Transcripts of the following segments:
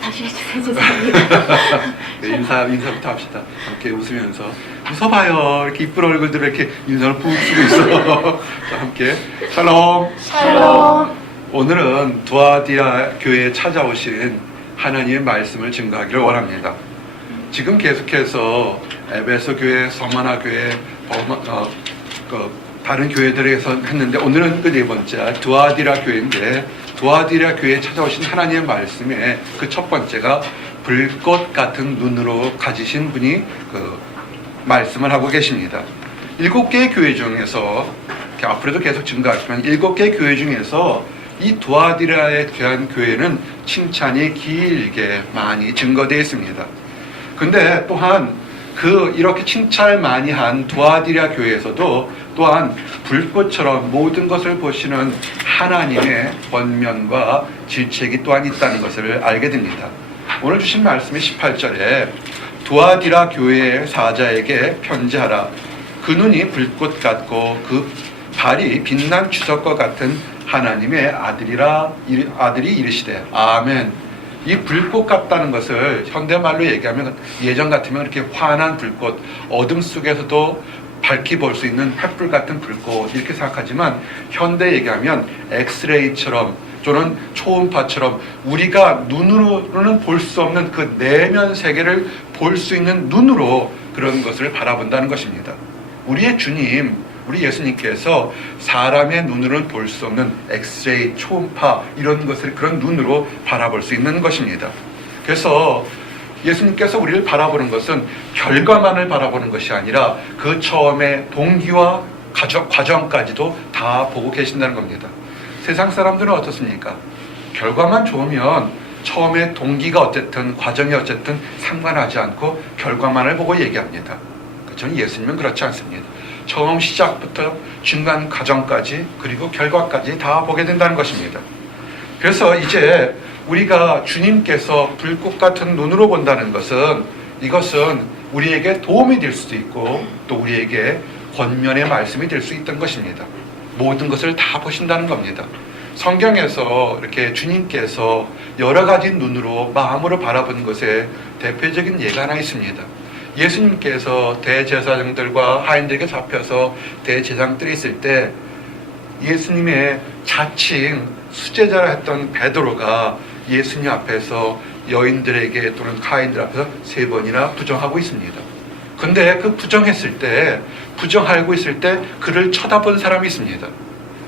다시 해주세요. 죄송합니다. 네, 인사부터 합시다. 함께 웃으면서 웃어봐요. 이렇게 이쁜 얼굴들 이렇게 인사를 푹 쓰고 있어. 자, 함께 샬롬. 샬롬. 오늘은 두아디라 교회에 찾아오신 하나님의 말씀을 증거하기를 원합니다. 지금 계속해서 에베소 교회, 서머나 교회, 다른 교회들에서 했는데 오늘은 그 네 번째 두아디라 교회인데, 두아디라 교회에 찾아오신 하나님의 말씀에 그 첫 번째가 불꽃 같은 눈으로 가지신 분이 그 말씀을 하고 계십니다. 7개의 교회 중에서 앞으로도 계속 증가하지만 7개의 교회 중에서 이 두아디라에 대한 교회는 칭찬이 길게 많이 증거되어 있습니다. 근데 또한 이렇게 칭찬을 많이 한 두아디라 교회에서도 또한 불꽃처럼 모든 것을 보시는 하나님의 권면과 질책이 또한 있다는 것을 알게 됩니다. 오늘 주신 말씀이 18절에 두아디라 교회의 사자에게 편지하라. 그 눈이 불꽃 같고 그 발이 빛난 주석과 같은 하나님의 아들이 이르시되 아멘. 이 불꽃 같다는 것을 현대말로 얘기하면 예전 같으면 이렇게 환한 불꽃, 어둠 속에서도 밝히 볼 수 있는 횃불 같은 불꽃 이렇게 생각하지만 현대 얘기하면 엑스레이처럼 또는 초음파처럼 우리가 눈으로는 볼 수 없는 그 내면 세계를 볼 수 있는 눈으로 그런 것을 바라본다는 것입니다. 우리의 주님, 우리 예수님께서 사람의 눈으로는 볼 수 없는 엑스레이, 초음파 이런 것을 그런 눈으로 바라볼 수 있는 것입니다. 그래서 예수님께서 우리를 바라보는 것은 결과만을 바라보는 것이 아니라 그 처음에 동기와 과정까지도 다 보고 계신다는 겁니다. 세상 사람들은 어떻습니까? 결과만 좋으면 처음에 동기가 어쨌든 과정이 어쨌든 상관하지 않고 결과만을 보고 얘기합니다. 그렇지만 예수님은 그렇지 않습니다. 처음 시작부터 중간 과정까지 그리고 결과까지 다 보게 된다는 것입니다. 그래서 이제 우리가 주님께서 불꽃 같은 눈으로 본다는 것은 이것은 우리에게 도움이 될 수도 있고 또 우리에게 권면의 말씀이 될 수 있던 것입니다. 모든 것을 다 보신다는 겁니다. 성경에서 이렇게 주님께서 여러 가지 눈으로 마음으로 바라본 것에 대표적인 예가 하나 있습니다. 예수님께서 대제사장들과 하인들에게 잡혀서 대제사장들이 있을 때 예수님의 자칭 수제자라 했던 베드로가 예수님 앞에서 여인들에게 또는 하인들 앞에서 3번이나 부정하고 있습니다. 근데 그 부정하고 있을 때 그를 쳐다본 사람이 있습니다.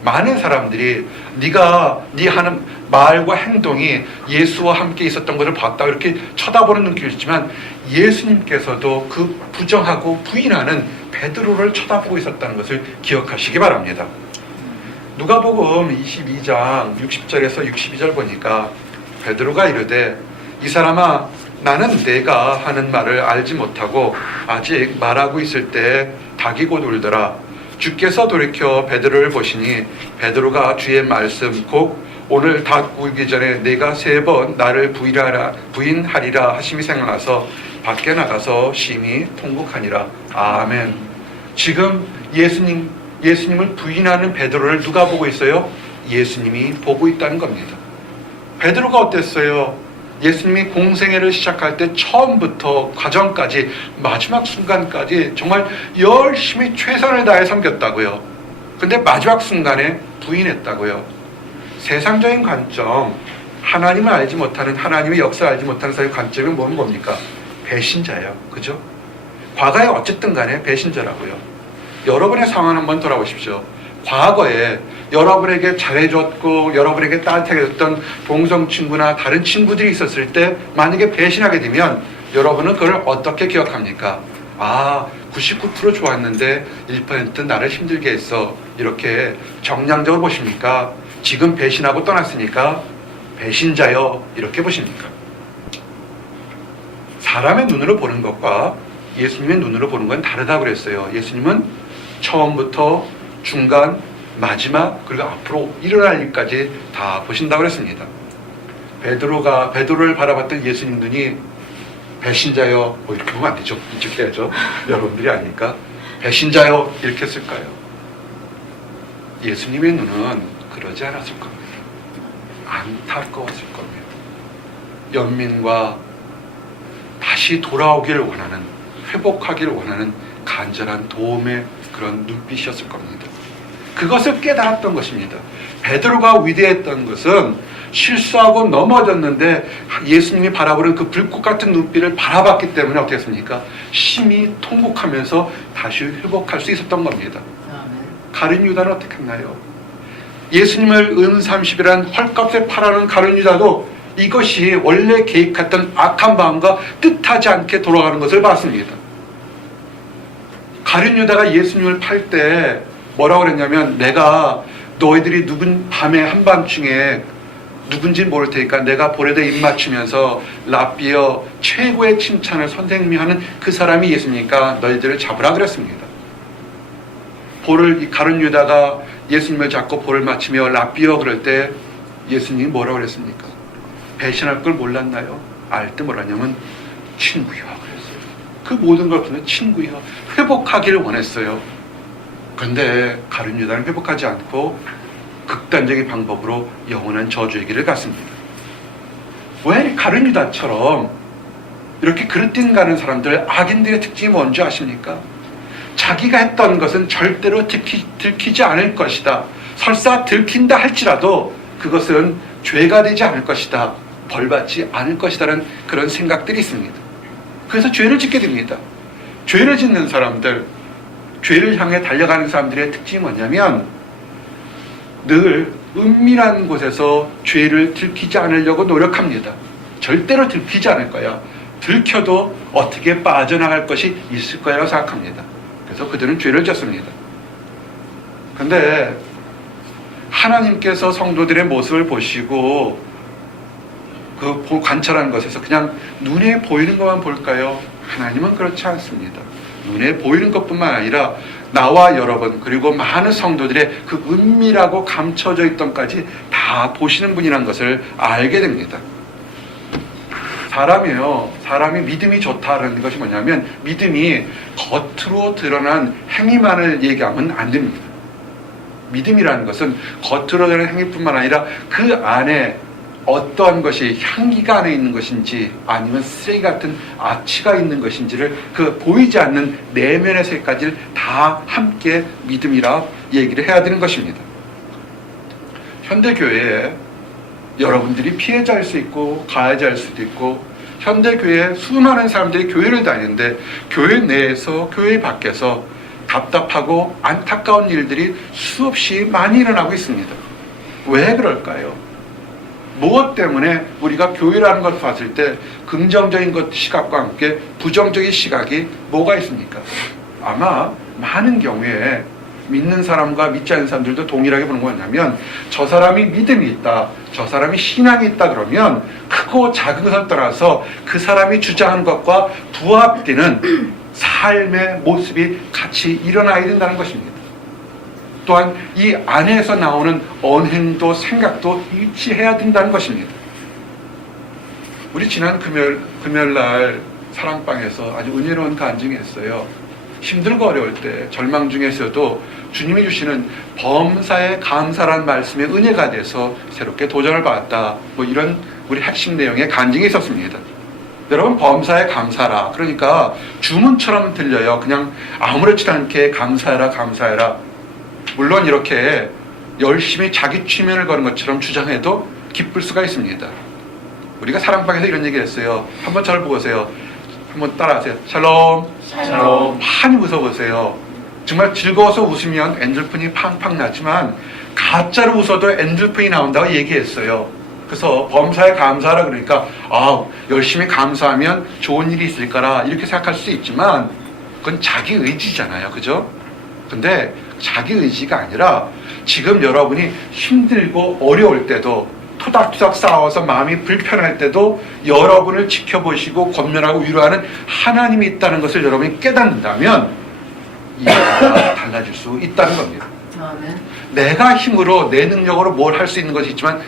많은 사람들이 네 하는 말과 행동이 예수와 함께 있었던 것을 봤다고 이렇게 쳐다보는 눈길이 있지만 예수님께서도 그 부정하고 부인하는 베드로를 쳐다보고 있었다는 것을 기억하시기 바랍니다. 누가복음 22장 60절에서 62절 보니까 베드로가 이르되 이 사람아 나는 내가 하는 말을 알지 못하고 아직 말하고 있을 때 닭이 곧 울더라. 주께서 돌이켜 베드로를 보시니 베드로가 주의 말씀 곧 오늘 닭 울기 전에 내가 3번 나를 부인하리라 하심이 생각나서 밖에 나가서 심히 통곡하니라. 아멘. 지금 예수님을 부인하는 베드로를 누가 보고 있어요? 예수님이 보고 있다는 겁니다. 베드로가 어땠어요? 예수님이 공생애를 시작할 때 처음부터 과정까지 마지막 순간까지 정말 열심히 최선을 다해 섬겼다고요. 근데 마지막 순간에 부인했다고요. 세상적인 관점, 하나님을 알지 못하는, 하나님의 역사를 알지 못하는 사람의 관점이 뭡니까? 배신자예요. 그죠? 과거에 어쨌든 간에 배신자라고요. 여러분의 상황 한번 돌아보십시오. 과거에 여러분에게 잘해줬고 여러분에게 따뜻하게 줬던 동성 친구나 다른 친구들이 있었을 때 만약에 배신하게 되면 여러분은 그걸 어떻게 기억합니까? 99% 좋았는데 1% 나를 힘들게 했어. 이렇게 정량적으로 보십니까? 지금 배신하고 떠났으니까 배신자요. 이렇게 보십니까? 사람의 눈으로 보는 것과 예수님의 눈으로 보는 건 다르다고 그랬어요. 예수님은 처음부터 중간, 마지막 그리고 앞으로 일어날 일까지 다 보신다고 그랬습니다. 베드로를 바라봤던 예수님 눈이 배신자요 이렇게 보면 안 되죠. 이렇게 해야죠. 여러분들이 아니까 배신자요 이렇게 했을까요? 예수님의 눈은 그러지 않았을 겁니다. 안타까웠을 겁니다. 연민과 다시 돌아오기를 원하는, 회복하기를 원하는 간절한 도움의 그런 눈빛이었을 겁니다. 그것을 깨달았던 것입니다. 베드로가 위대했던 것은 실수하고 넘어졌는데 예수님이 바라보는 그 불꽃 같은 눈빛을 바라봤기 때문에 어떻게 했습니까? 심히 통곡하면서 다시 회복할 수 있었던 겁니다. 가룟 유다는 어떻게 했나요? 예수님을 은 30이란 헐값에 팔아는 가룟 유다도 이것이 원래 계획했던 악한 마음과 뜻하지 않게 돌아가는 것을 봤습니다. 가룟 유다가 예수님을 팔 때 뭐라고 그랬냐면, 내가 너희들이 밤에 한밤중에 누군지 모를 테니까 내가 볼에다 입 맞추면서 라비어 최고의 칭찬을 선생님이 하는 그 사람이 예수님이니까 너희들을 잡으라 그랬습니다. 이 가룟 유다가 예수님을 잡고 볼을 맞추며 라비어 그럴 때 예수님이 뭐라고 그랬습니까? 배신할 걸 몰랐나요? 알 때 뭐라냐면 친구여 그랬어요. 그 모든 걸 보면 친구여, 회복하기를 원했어요. 그런데 가룟 유다는 회복하지 않고 극단적인 방법으로 영원한 저주의 길을 갔습니다. 왜 가룟 유다처럼 이렇게 그릇된 가는 사람들, 악인들의 특징이 뭔지 아십니까? 자기가 했던 것은 절대로 들키지 않을 것이다. 설사 들킨다 할지라도 그것은 죄가 되지 않을 것이다. 벌받지 않을 것이다라는 그런 생각들이 있습니다. 그래서 죄를 짓게 됩니다. 죄를 짓는 사람들, 죄를 향해 달려가는 사람들의 특징이 뭐냐면 늘 은밀한 곳에서 죄를 들키지 않으려고 노력합니다. 절대로 들키지 않을 거야. 들켜도 어떻게 빠져나갈 것이 있을 거라고 생각합니다. 그래서 그들은 죄를 짓습니다. 그런데 하나님께서 성도들의 모습을 보시고 그 관찰하는 것에서 그냥 눈에 보이는 것만 볼까요? 하나님은 그렇지 않습니다. 눈에 보이는 것뿐만 아니라 나와 여러분 그리고 많은 성도들의 그 은밀하고 감춰져 있던 것까지 다 보시는 분이라는 것을 알게 됩니다. 사람이 믿음이 좋다는 것이 뭐냐면 믿음이 겉으로 드러난 행위만을 얘기하면 안 됩니다. 믿음이라는 것은 겉으로 드러난 행위뿐만 아니라 그 안에 어떠한 것이 향기가 안에 있는 것인지 아니면 쓰레기 같은 아치가 있는 것인지를 그 보이지 않는 내면의 세까지를 다 함께 믿음이라 얘기를 해야 되는 것입니다. 현대교회에 여러분들이 피해자일 수 있고 가해자일 수도 있고 현대교회에 수많은 사람들이 교회를 다니는데 교회 내에서 교회 밖에서 답답하고 안타까운 일들이 수없이 많이 일어나고 있습니다. 왜 그럴까요? 무엇 때문에 우리가 교회라는 것을 봤을 때 긍정적인 것 시각과 함께 부정적인 시각이 뭐가 있습니까? 아마 많은 경우에 믿는 사람과 믿지 않는 사람들도 동일하게 보는 건 뭐냐면 저 사람이 믿음이 있다, 저 사람이 신앙이 있다 그러면 크고 작은 것을 떠나서 그 사람이 주장하는 것과 부합되는 삶의 모습이 같이 일어나야 된다는 것입니다. 또한 이 안에서 나오는 언행도 생각도 일치해야 된다는 것입니다. 우리 지난 금요일날 사랑방에서 아주 은혜로운 간증이 했어요. 힘들고 어려울 때 절망 중에서도 주님이 주시는 범사에 감사라는 말씀에 은혜가 돼서 새롭게 도전을 받았다. 뭐 이런 우리 핵심 내용의 간증이 있었습니다. 여러분 범사에 감사라 그러니까 주문처럼 들려요. 그냥 아무렇지도 않게 감사해라 감사해라. 물론 이렇게 열심히 자기 취면을 거는 것처럼 주장해도 기쁠 수가 있습니다. 우리가 사랑방에서 이런 얘기를 했어요. 한번 저를 보세요. 한번 따라하세요. 샬롬. 샬롬. 많이 웃어보세요. 정말 즐거워서 웃으면 엔돌핀이 팡팡 나지만 가짜로 웃어도 엔돌핀이 나온다고 얘기했어요. 그래서 범사에 감사하라 그러니까 열심히 감사하면 좋은 일이 있을 거라 이렇게 생각할 수 있지만 그건 자기 의지잖아요. 그죠? 근데 자기 의지가 아니라 지금 여러분이 힘들고 어려울 때도 토닥토닥 싸워서 마음이 불편할 때도 여러분을 지켜보시고 권면하고 위로하는 하나님이 있다는 것을 여러분이 깨닫는다면 이해가 달라질 수 있다는 겁니다. 내가 힘으로 내 능력으로 뭘 할 수 있는 것이 있지만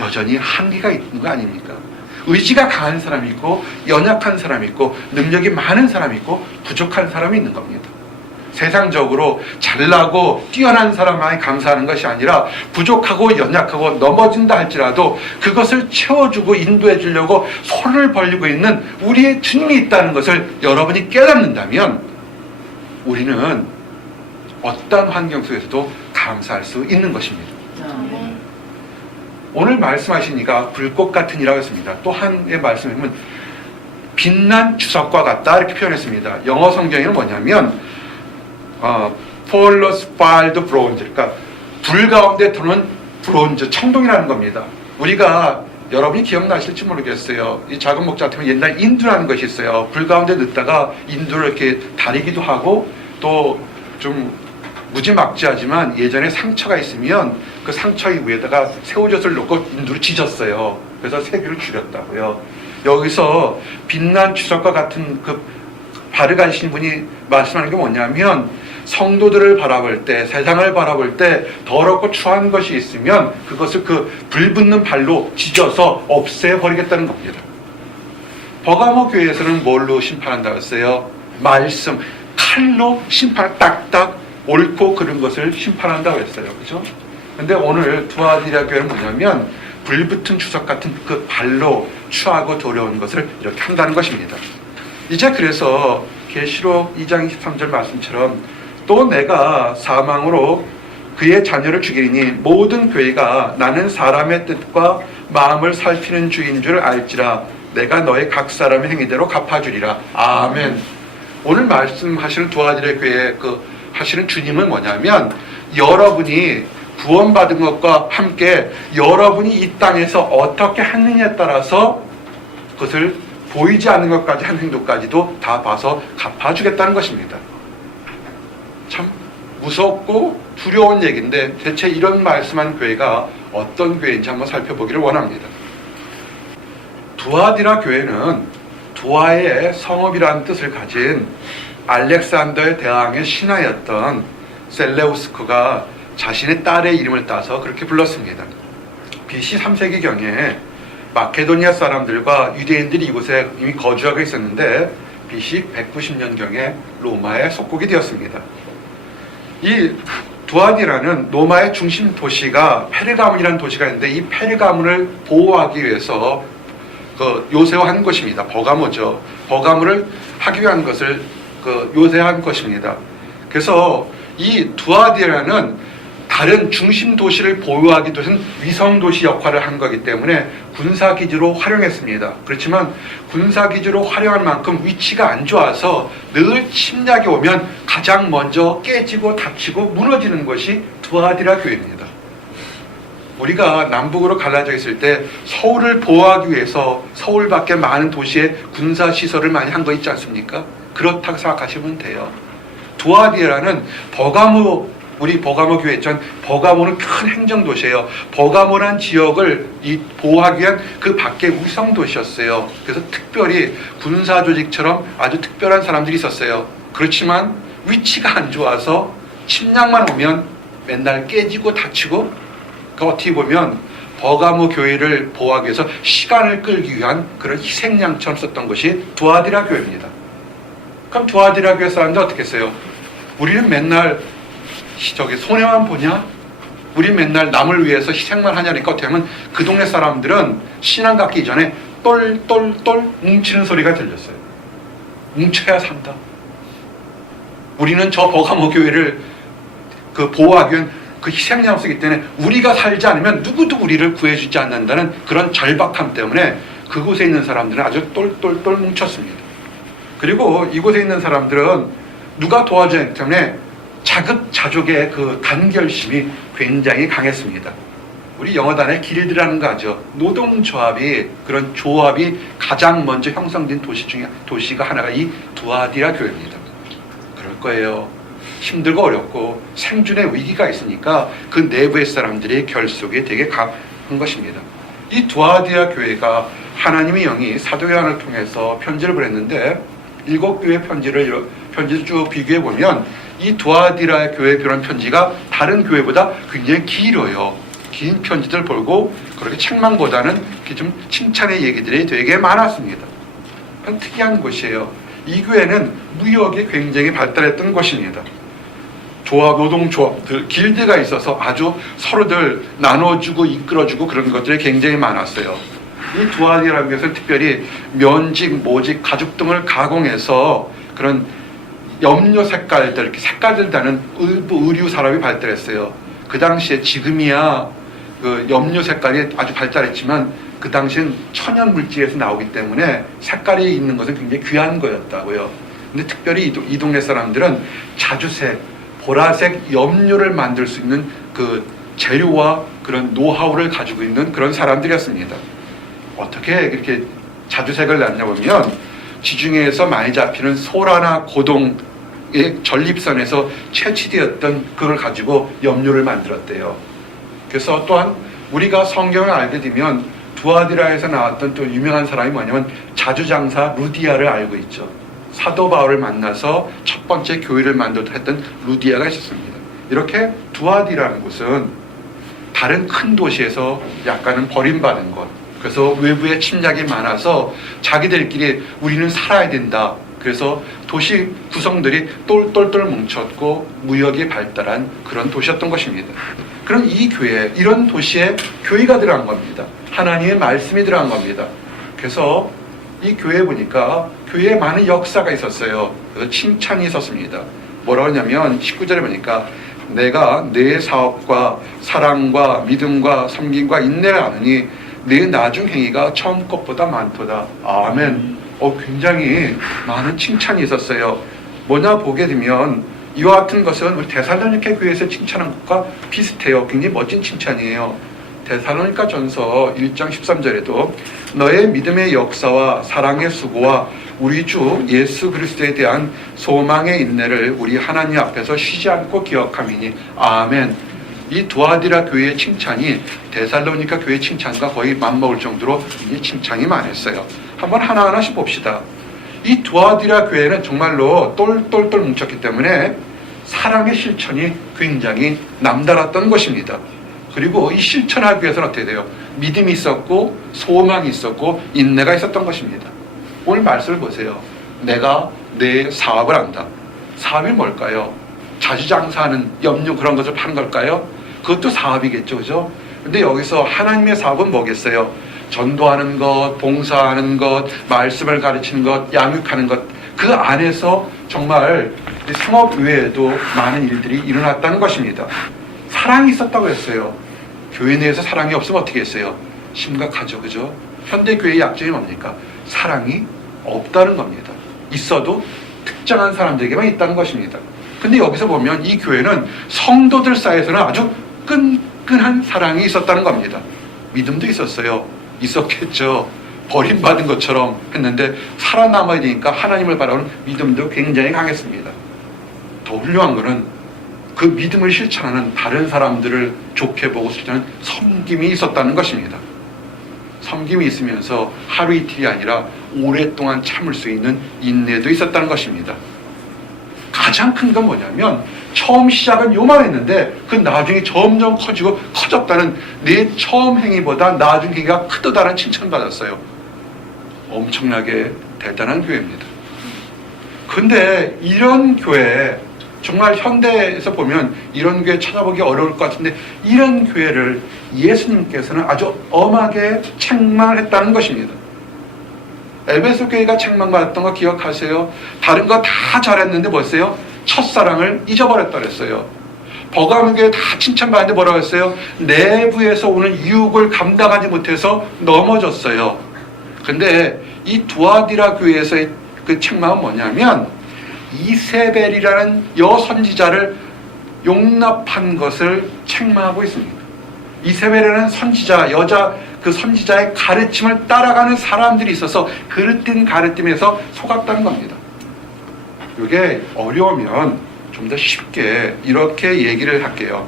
여전히 한계가 있는 거 아닙니까? 의지가 강한 사람이 있고 연약한 사람이 있고 능력이 많은 사람이 있고 부족한 사람이 있는 겁니다. 세상적으로 잘나고 뛰어난 사람만이 감사하는 것이 아니라 부족하고 연약하고 넘어진다 할지라도 그것을 채워주고 인도해 주려고 손을 벌리고 있는 우리의 주님이 있다는 것을 여러분이 깨닫는다면 우리는 어떤 환경 속에서도 감사할 수 있는 것입니다. 오늘 말씀하시니까 불꽃 같은 이라고 했습니다. 또 한의 말씀이면 빛난 주석과 같다 이렇게 표현했습니다. 영어 성경에는 뭐냐면 Paulus fired bronze, 그러니까 불 가운데 도는 브론즈, 청동이라는 겁니다. 우리가 여러분이 기억나실지 모르겠어요. 이 작은 목자 같으면 옛날 인두라는 것이 있어요. 불 가운데 넣다가 인두를 이렇게 다리기도 하고 또 좀 무지막지하지만 예전에 상처가 있으면 그 상처 위에다가 새우젓을 넣고 인두를 지졌어요. 그래서 세기를 줄였다고요. 여기서 빛난 주석과 같은 그 발을 가지신 분이 말씀하는 게 뭐냐면 성도들을 바라볼 때, 세상을 바라볼 때 더럽고 추한 것이 있으면 그것을 그 불붙는 발로 지져서 없애버리겠다는 겁니다. 버가모 교회에서는 뭘로 심판한다고 했어요? 말씀, 칼로 심판, 딱딱 옳고 그른 것을 심판한다고 했어요. 그죠? 근데 오늘 두아디라 교회는 뭐냐면 불붙은 주석 같은 그 발로 추하고 더러운 것을 이렇게 한다는 것입니다. 이제 그래서 계시록 2장 23절 말씀처럼 또 내가 사망으로 그의 자녀를 죽이리니 모든 교회가 나는 사람의 뜻과 마음을 살피는 주인 줄 알지라 내가 너의 각 사람의 행위대로 갚아주리라. 아멘. 오늘 말씀하시는 두아디라 교회 하시는 주님은 뭐냐면 여러분이 구원받은 것과 함께 여러분이 이 땅에서 어떻게 했느냐에 따라서 그것을 보이지 않는 것까지 한 행동까지도 다 봐서 갚아주겠다는 것입니다. 참 무섭고 두려운 얘기인데 대체 이런 말씀한 교회가 어떤 교회인지 한번 살펴보기를 원합니다. 두아디라 교회는 두아의 성읍이라는 뜻을 가진 알렉산더의 대왕의 신하였던 셀레우스코가 자신의 딸의 이름을 따서 그렇게 불렀습니다. BC 3세기경에 마케도니아 사람들과 유대인들이 이곳에 이미 거주하고 있었는데 BC 190년경에 로마에 속국이 되었습니다. 이 두아디라는 로마의 중심 도시가 페르가문이라는 도시가 있는데 이 페르가문을 보호하기 위해서 요새화한 것입니다. 버가모죠. 버가모를 하기 위한 것을 요새한 것입니다. 그래서 이 두아디라는 다른 중심 도시를 보유하기 위해서는 위성 도시 역할을 한 거기 때문에 군사기지로 활용했습니다. 그렇지만 군사기지로 활용한 만큼 위치가 안 좋아서 늘 침략이 오면 가장 먼저 깨지고 다치고 무너지는 것이 두아디라 교회입니다. 우리가 남북으로 갈라져 있을 때 서울을 보호하기 위해서 서울 밖에 많은 도시에 군사시설을 많이 한 거 있지 않습니까? 그렇다고 생각하시면 돼요. 두아디라는 우리 버가모 교회 있잖아요. 버가모는 큰 행정도시예요. 버가모란 지역을 보호하기 위한 그 밖에 위성도시였어요. 그래서 특별히 군사조직처럼 아주 특별한 사람들이 있었어요. 그렇지만 위치가 안 좋아서 침략만 오면 맨날 깨지고 다치고 어떻게 보면 버가모 교회를 보호하기 위해서 시간을 끌기 위한 그런 희생양처럼 썼던 것이 두아디라 교회입니다. 그럼 두아디라 교회 사람들 어떻게 했어요? 우리는 맨날 손해만 보냐? 우리 맨날 남을 위해서 희생만 하냐니까 어떻게 하면 그 동네 사람들은 신앙 갖기 이전에 똘똘똘 뭉치는 소리가 들렸어요. 뭉쳐야 산다. 우리는 저 버가모 교회를 보호하기 위한 그 희생양을 쓰기 때문에 우리가 살지 않으면 누구도 우리를 구해주지 않는다는 그런 절박함 때문에 그곳에 있는 사람들은 아주 똘똘똘 뭉쳤습니다. 그리고 이곳에 있는 사람들은 누가 도와주지 않기 때문에 자급자족의 그 단결심이 굉장히 강했습니다. 우리 영어단에 길드라는 거 하죠. 노동조합이, 그런 조합이 가장 먼저 형성된 도시가 하나가 이 두아디라 교회입니다. 그럴 거예요. 힘들고 어렵고 생존의 위기가 있으니까 그 내부의 사람들이 결속이 되게 강한 것입니다. 이 두아디라 교회가 하나님의 영이 사도 요한을 통해서 편지를 보냈는데 7교회 편지를 쭉 비교해 보면 이 두아디라 교회 보낸 편지가 다른 교회보다 굉장히 길어요. 긴 편지들 보고 그렇게 책망보다는 좀 칭찬의 얘기들이 되게 많았습니다. 특이한 곳이에요. 이 교회는 무역이 굉장히 발달했던 곳입니다. 조합, 노동조합들, 길드가 있어서 아주 서로들 나눠주고 이끌어주고 그런 것들이 굉장히 많았어요. 이 두아디라는 것은 특별히 면직, 모직, 가죽 등을 가공해서 그런 염료 색깔들, 이렇게 색깔들 다는 의류 산업이 발달했어요. 그 당시에 지금이야 그 염료 색깔이 아주 발달했지만 그 당시엔 천연 물질에서 나오기 때문에 색깔이 있는 것은 굉장히 귀한 거였다고요. 근데 특별히 이 동네 사람들은 자주색, 보라색 염료를 만들 수 있는 그 재료와 그런 노하우를 가지고 있는 그런 사람들이었습니다. 어떻게 이렇게 자주색을 냈냐 보면 지중해에서 많이 잡히는 소라나 고동의 전립선에서 채취되었던 그걸 가지고 염료를 만들었대요. 그래서 또한 우리가 성경을 알게 되면 두아디라에서 나왔던 또 유명한 사람이 뭐냐면 자주장사 루디아를 알고 있죠. 사도 바울을 만나서 첫 번째 교회를 만들었다 했던 루디아가 있었습니다. 이렇게 두아디라는 곳은 다른 큰 도시에서 약간은 버림받은 것, 그래서 외부의 침략이 많아서 자기들끼리 우리는 살아야 된다. 그래서 도시 구성들이 똘똘똘 뭉쳤고 무역이 발달한 그런 도시였던 것입니다. 그럼 이 교회, 이런 도시에 교회가 들어간 겁니다. 하나님의 말씀이 들어간 겁니다. 그래서 이 교회에 보니까 교회에 많은 역사가 있었어요. 그래서 칭찬이 있었습니다. 뭐라고 하냐면 19절에 보니까 내가 내 사업과 사랑과 믿음과 섬김과 인내를 아느니 내 나중 행위가 처음 것보다 많도다. 아멘. 굉장히 많은 칭찬이 있었어요. 뭐냐 보게 되면 이와 같은 것은 우리 데살로니가 교회에서 칭찬한 것과 비슷해요. 굉장히 멋진 칭찬이에요. 데살로니가 전서 1장 13절에도 너의 믿음의 역사와 사랑의 수고와 우리 주 예수 그리스도에 대한 소망의 인내를 우리 하나님 앞에서 쉬지 않고 기억함이니 아멘. 이 두아디라 교회의 칭찬이 데살로니가 교회의 칭찬과 거의 맞먹을 정도로 이 칭찬이 많았어요. 한번 하나하나씩 봅시다. 이 두아디라 교회는 정말로 똘똘똘 뭉쳤기 때문에 사랑의 실천이 굉장히 남달랐던 것입니다. 그리고 이 실천하기 위해서는 어떻게 돼요? 믿음이 있었고 소망이 있었고 인내가 있었던 것입니다. 오늘 말씀을 보세요. 내가 내 사업을 한다. 사업이 뭘까요? 자주장사하는 염료 그런 것을 파는 걸까요? 그것도 사업이겠죠, 그죠? 근데 여기서 하나님의 사업은 뭐겠어요? 전도하는 것, 봉사하는 것, 말씀을 가르치는 것, 양육하는 것, 그 안에서 정말 상업 외에도 많은 일들이 일어났다는 것입니다. 사랑이 있었다고 했어요. 교회 내에서 사랑이 없으면 어떻게 했어요? 심각하죠, 그죠? 현대교회의 약점이 뭡니까? 사랑이 없다는 겁니다. 있어도 특정한 사람들에게만 있다는 것입니다. 근데 여기서 보면 이 교회는 성도들 사이에서는 아주 끈끈한 사랑이 있었다는 겁니다. 믿음도 있었어요. 있었겠죠. 버림받은 것처럼 했는데 살아남아야 되니까 하나님을 바라보는 믿음도 굉장히 강했습니다. 더 훌륭한 것은 그 믿음을 실천하는 다른 사람들을 좋게 보고 실천하는 섬김이 있었다는 것입니다. 섬김이 있으면서 하루 이틀이 아니라 오랫동안 참을 수 있는 인내도 있었다는 것입니다. 가장 큰 건 뭐냐면 처음 시작은 요만했는데 그 나중에 점점 커지고 커졌다는 내 처음 행위보다 나중 행위가 크다는 칭찬받았어요. 엄청나게 대단한 교회입니다. 근데 이런 교회, 정말 현대에서 보면 이런 교회 찾아보기 어려울 것 같은데 이런 교회를 예수님께서는 아주 엄하게 책망을 했다는 것입니다. 에베소 교회가 책망받았던 거 기억하세요? 다른 거 다 잘했는데 뭐였어요? 첫사랑을 잊어버렸다 그랬어요. 버가모 교회 다 칭찬받았는데 뭐라고 했어요? 내부에서 오는 유혹을 감당하지 못해서 넘어졌어요. 근데 이 두아디라 교회에서의 그 책망은 뭐냐면 이세벨이라는 여선지자를 용납한 것을 책망하고 있습니다. 이세벨이라는 선지자, 여자 그 선지자의 가르침을 따라가는 사람들이 있어서 그릇된 가르침에서 속았다는 겁니다. 이게 어려우면 좀 더 쉽게 이렇게 얘기를 할게요.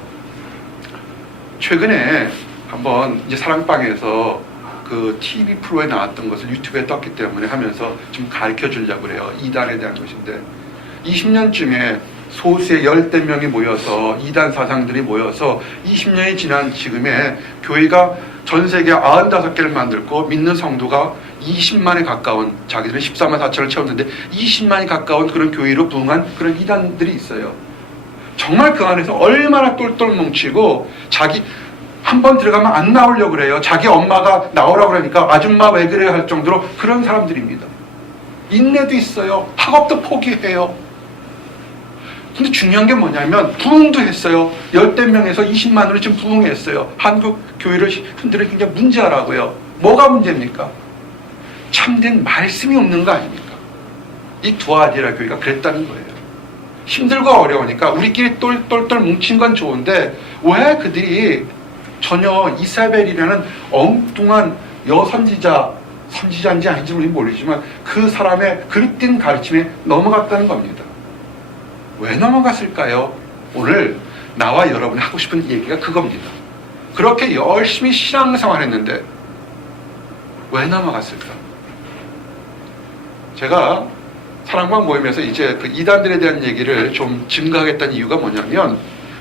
최근에 한번 이제 사랑방에서 그 TV 프로에 나왔던 것을 유튜브에 떴기 때문에 하면서 좀 가르쳐 주려고 그래요. 이단에 대한 것인데 20년쯤에 소수의 10대 명이 모여서 이단 사상들이 모여서 20년이 지난 지금에 교회가 전 세계 95개를 만들고 믿는 성도가 20만에 가까운, 자기들은 14만 4천을 채웠는데 20만이 가까운 그런 교회로 부흥한 그런 이단들이 있어요. 정말 그 안에서 얼마나 똘똘 뭉치고 자기 한 번 들어가면 안 나오려고 그래요. 자기 엄마가 나오라고 그러니까 아줌마 왜 그래요 할 정도로 그런 사람들입니다. 인내도 있어요. 학업도 포기해요. 근데 중요한 게 뭐냐면 부흥도 했어요. 10명에서 20만으로 지금 부흥했어요. 한국 교회를 흔들어 굉장히 문제라고요. 뭐가 문제입니까? 참된 말씀이 없는 거 아닙니까? 이 두아디라 교회가 그랬다는 거예요. 힘들고 어려우니까 우리끼리 똘똘똘 뭉친 건 좋은데 왜 그들이 전혀 이사벨이라는 엉뚱한 선지자인지 아닌지 우리는 모르지만 그 사람의 그릇된 가르침에 넘어갔다는 겁니다. 왜 넘어갔을까요? 오늘 나와 여러분이 하고 싶은 얘기가 그겁니다. 그렇게 열심히 신앙생활 했는데 왜 넘어갔을까? 제가 사랑방 모임에서 이제 그 이단들에 대한 얘기를 좀 증가하겠다는 이유가 뭐냐면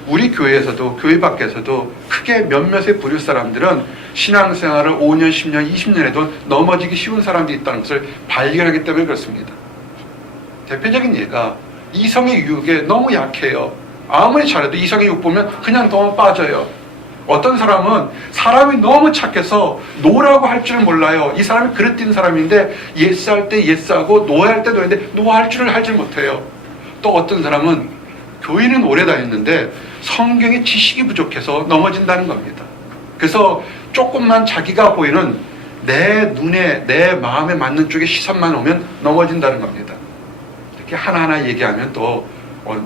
우리 교회에서도 교회 밖에서도 크게 몇몇의 부류 사람들은 신앙생활을 5년, 10년, 20년 해도 넘어지기 쉬운 사람들이 있다는 것을 발견하기 때문에 그렇습니다. 대표적인 예가 이성의 유혹에 너무 약해요. 아무리 잘해도 이성의 유혹 보면 그냥 더 빠져요. 어떤 사람은 사람이 너무 착해서 노라고 할 줄 몰라요. 이 사람이 그릇된 사람인데 예스할 때 예스하고 노할 때 노인데 노할 줄을 알지 못해요. 또 어떤 사람은 교회는 오래 다녔는데 성경의 지식이 부족해서 넘어진다는 겁니다. 그래서 조금만 자기가 보이는 내 눈에 내 마음에 맞는 쪽에 시선만 오면 넘어진다는 겁니다. 이렇게 하나하나 얘기하면 또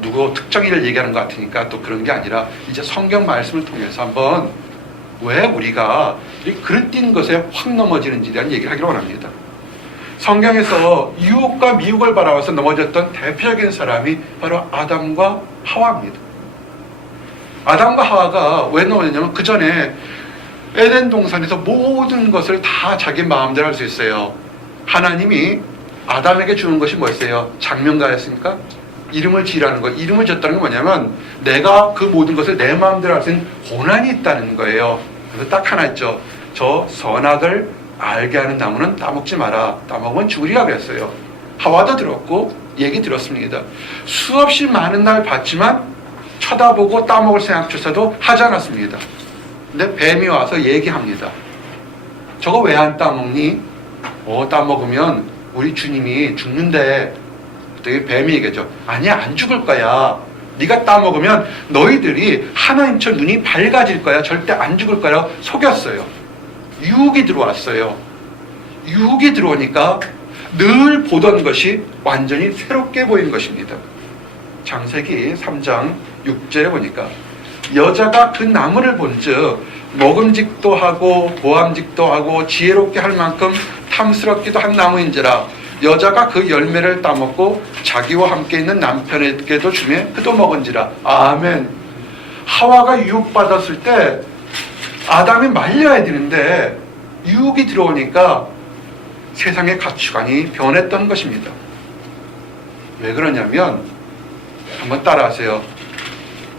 누구 특정 일을 얘기하는 것 같으니까 또 그런 게 아니라 이제 성경 말씀을 통해서 한번 왜 우리가 이 그릇된 것에 확 넘어지는지에 대한 얘기를 하기를 원합니다. 성경에서 유혹과 미혹을 바라봐서 넘어졌던 대표적인 사람이 바로 아담과 하와입니다. 아담과 하와가 왜 넘어졌냐면 그 전에 에덴 동산에서 모든 것을 다 자기 마음대로 할 수 있어요. 하나님이 아담에게 주는 것이 뭐였어요? 장명가였습니까? 이름을 지으라는 거. 이름을 졌다는 게 뭐냐면 내가 그 모든 것을 내 마음대로 할 수 있는 권한이 있다는 거예요. 그래서 딱 하나 있죠. 저 선악을 알게 하는 나무는 따먹지 마라. 따먹으면 죽으리라 그랬어요. 하와도 들었고 얘기 들었습니다. 수없이 많은 날 봤지만 쳐다보고 따먹을 생각조차도 하지 않았습니다. 근데 뱀이 와서 얘기합니다. 저거 왜 안 따먹니? 따먹으면 우리 주님이 죽는데. 그때 뱀이 얘기하죠. 아니야, 안 죽을 거야. 네가 따먹으면 너희들이 하나님처럼 눈이 밝아질 거야. 절대 안 죽을 거야. 속였어요. 유혹이 들어왔어요. 유혹이 들어오니까 늘 보던 것이 완전히 새롭게 보이는 것입니다. 창세기 3장 6절에 보니까 여자가 그 나무를 본즉 먹음직도 하고 보암직도 하고 지혜롭게 할 만큼 탐스럽기도 한 나무인지라 여자가 그 열매를 따먹고 자기와 함께 있는 남편에게도 주매 그도 먹은지라. 아멘. 하와가 유혹받았을 때 아담이 말려야 되는데 유혹이 들어오니까 세상의 가치관이 변했던 것입니다. 왜 그러냐면 한번 따라하세요.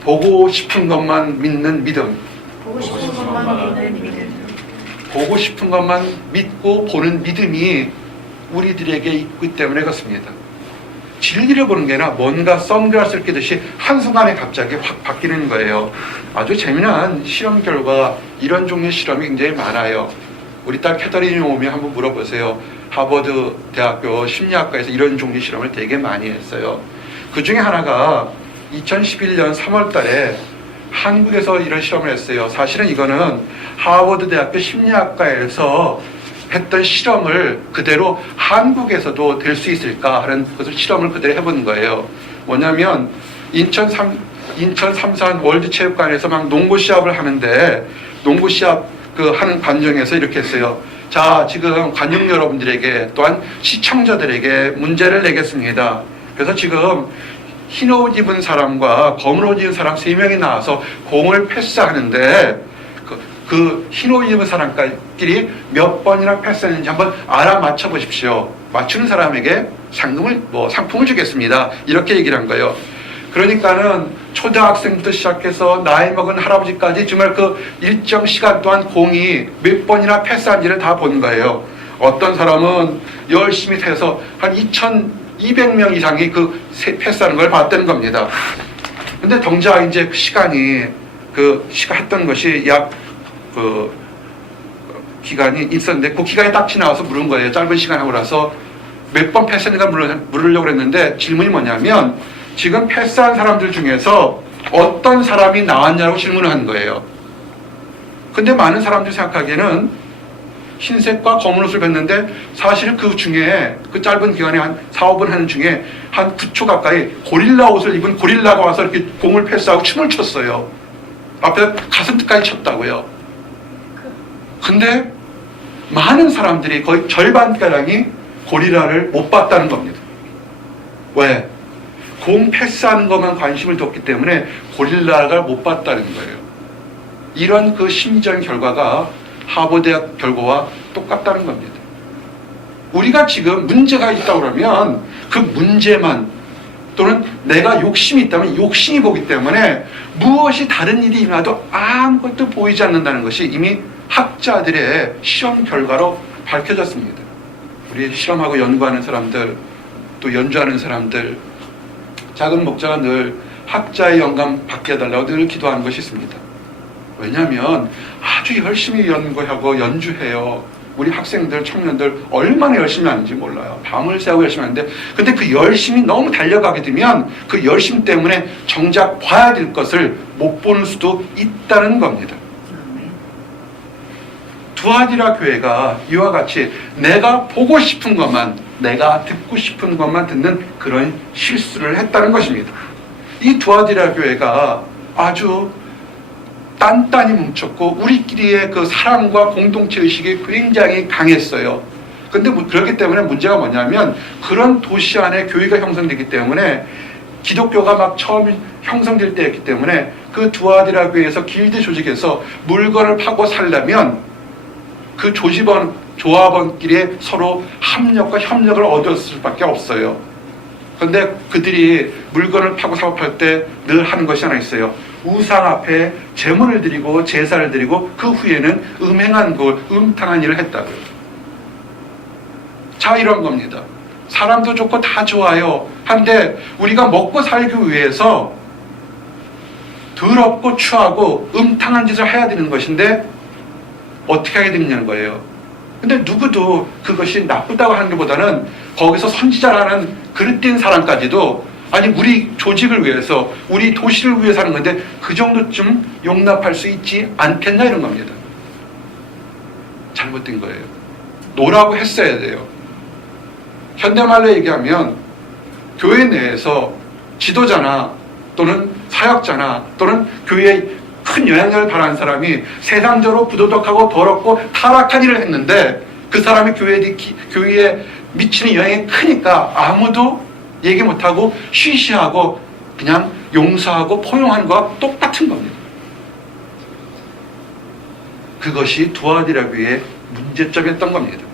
보고 싶은 것만 믿는 믿음. 보고 싶은 것만 믿는 믿음. 보고 싶은 것만 믿고 보는 믿음이 우리들에게 있기 때문에 그렇습니다. 진리를 보는 게 아니라 뭔가 선글라스를 끼듯이 한순간에 갑자기 확 바뀌는 거예요. 아주 재미난 실험 결과 이런 종류의 실험이 굉장히 많아요. 우리 딸 캐터린이 오면 한번 물어보세요. 하버드 대학교 심리학과에서 이런 종류의 실험을 되게 많이 했어요. 그 중에 하나가 2011년 3월 달에 한국에서 이런 실험을 했어요. 사실은 이거는 하버드 대학교 심리학과에서 했던 실험을 그대로 한국에서도 될 수 있을까 하는 것을 실험을 그대로 해본 거예요. 뭐냐면 인천 삼산 월드체육관에서 막 농구 시합을 하는데 농구 시합 하는 관중에서 이렇게 했어요. 자, 지금 관중 여러분들에게 또한 시청자들에게 문제를 내겠습니다. 그래서 지금 흰 옷 입은 사람과 검은 옷 입은 사람 3명이 나와서 공을 패스하는데 그 흰 옷 입은 사람끼리 몇 번이나 패스했는지 한번 알아맞혀 보십시오. 맞추는 사람에게 상품을 주겠습니다. 이렇게 얘기를 한 거예요. 그러니까는 초등학생부터 시작해서 나이 먹은 할아버지까지 정말 그 일정 시간 동안 공이 몇 번이나 패스한지를 다 본 거예요. 어떤 사람은 열심히 해서 한 2,200명 이상이 그 패스하는 걸 봤다는 겁니다. 근데 정작 이제 그 시간이 했던 것이 기간이 있었는데 그 기간이 딱 지나와서 물은 거예요. 짧은 시간하고 나서 몇 번 패스했는가 물으려고 했는데 질문이 뭐냐면 지금 패스한 사람들 중에서 어떤 사람이 나왔냐고 질문을 한 거예요. 근데 많은 사람들이 생각하기에는 흰색과 검은 옷을 뵀는데 사실 그 중에 그 짧은 기간에 한 4, 5분 하는 중에 한 9초 가까이 고릴라 옷을 입은 고릴라가 와서 이렇게 공을 패스하고 춤을 췄어요. 앞에 가슴까지 쳤다고요. 근데 많은 사람들이 거의 절반가량이 고릴라를 못 봤다는 겁니다. 왜? 공 패스하는 것만 관심을 뒀기 때문에 고릴라를 못 봤다는 거예요. 이런 그 심리적인 결과가 하버드대학 결과와 똑같다는 겁니다. 우리가 지금 문제가 있다고 그러면 그 문제만 또는 내가 욕심이 있다면 욕심이 보기 때문에 무엇이 다른 일이 일어나도 아무것도 보이지 않는다는 것이 이미 학자들의 실험 결과로 밝혀졌습니다. 우리 실험하고 연구하는 사람들, 또 연주하는 사람들, 작은 목자가 늘 학자의 영감 받게 해달라고 늘 기도하는 것이 있습니다. 왜냐하면 아주 열심히 연구하고 연주해요. 우리 학생들, 청년들 얼마나 열심히 하는지 몰라요. 밤을 새고 열심히 하는데 근데 그 열심히 너무 달려가게 되면 그 열심 때문에 정작 봐야 될 것을 못 보는 수도 있다는 겁니다. 두아디라 교회가 이와 같이 내가 보고 싶은 것만, 내가 듣고 싶은 것만 듣는 그런 실수를 했다는 것입니다. 이 두아디라 교회가 아주 단단히 뭉쳤고 우리끼리의 그 사랑과 공동체 의식이 굉장히 강했어요. 근데 그렇기 때문에 문제가 뭐냐면 그런 도시 안에 교회가 형성되기 때문에 기독교가 막 처음 형성될 때였기 때문에 그 두아디라 교회에서 길드 조직에서 물건을 파고 살려면 그 조합원끼리 서로 합력과 협력을 얻을 수밖에 없어요. 그런데 그들이 물건을 파고 사업할 때 늘 하는 것이 하나 있어요. 우상 앞에 제물을 드리고 제사를 드리고 그 후에는 음탕한 일을 했다고요. 자, 이런 겁니다. 사람도 좋고 다 좋아요. 한데 우리가 먹고 살기 위해서 더럽고 추하고 음탕한 짓을 해야 되는 것인데 어떻게 하게 되느냐는 거예요. 근데 누구도 그것이 나쁘다고 하는 것보다는 거기서 선지자라는 그릇된 사람까지도 아니 우리 조직을 위해서 우리 도시를 위해서 하는 건데 그 정도쯤 용납할 수 있지 않겠냐 이런 겁니다. 잘못된 거예요. 노라고 했어야 돼요. 현대말로 얘기하면 교회 내에서 지도자나 또는 사역자나 또는 교회에 큰 영향력을 발휘하는 사람이 세상적으로 부도덕하고 더럽고 타락한 일을 했는데 그 사람이 교회에 미치는 영향이 크니까 아무도 얘기 못하고 쉬쉬하고 그냥 용서하고 포용하는 것과 똑같은 겁니다. 그것이 두아디라 교회의 문제점이었던 겁니다.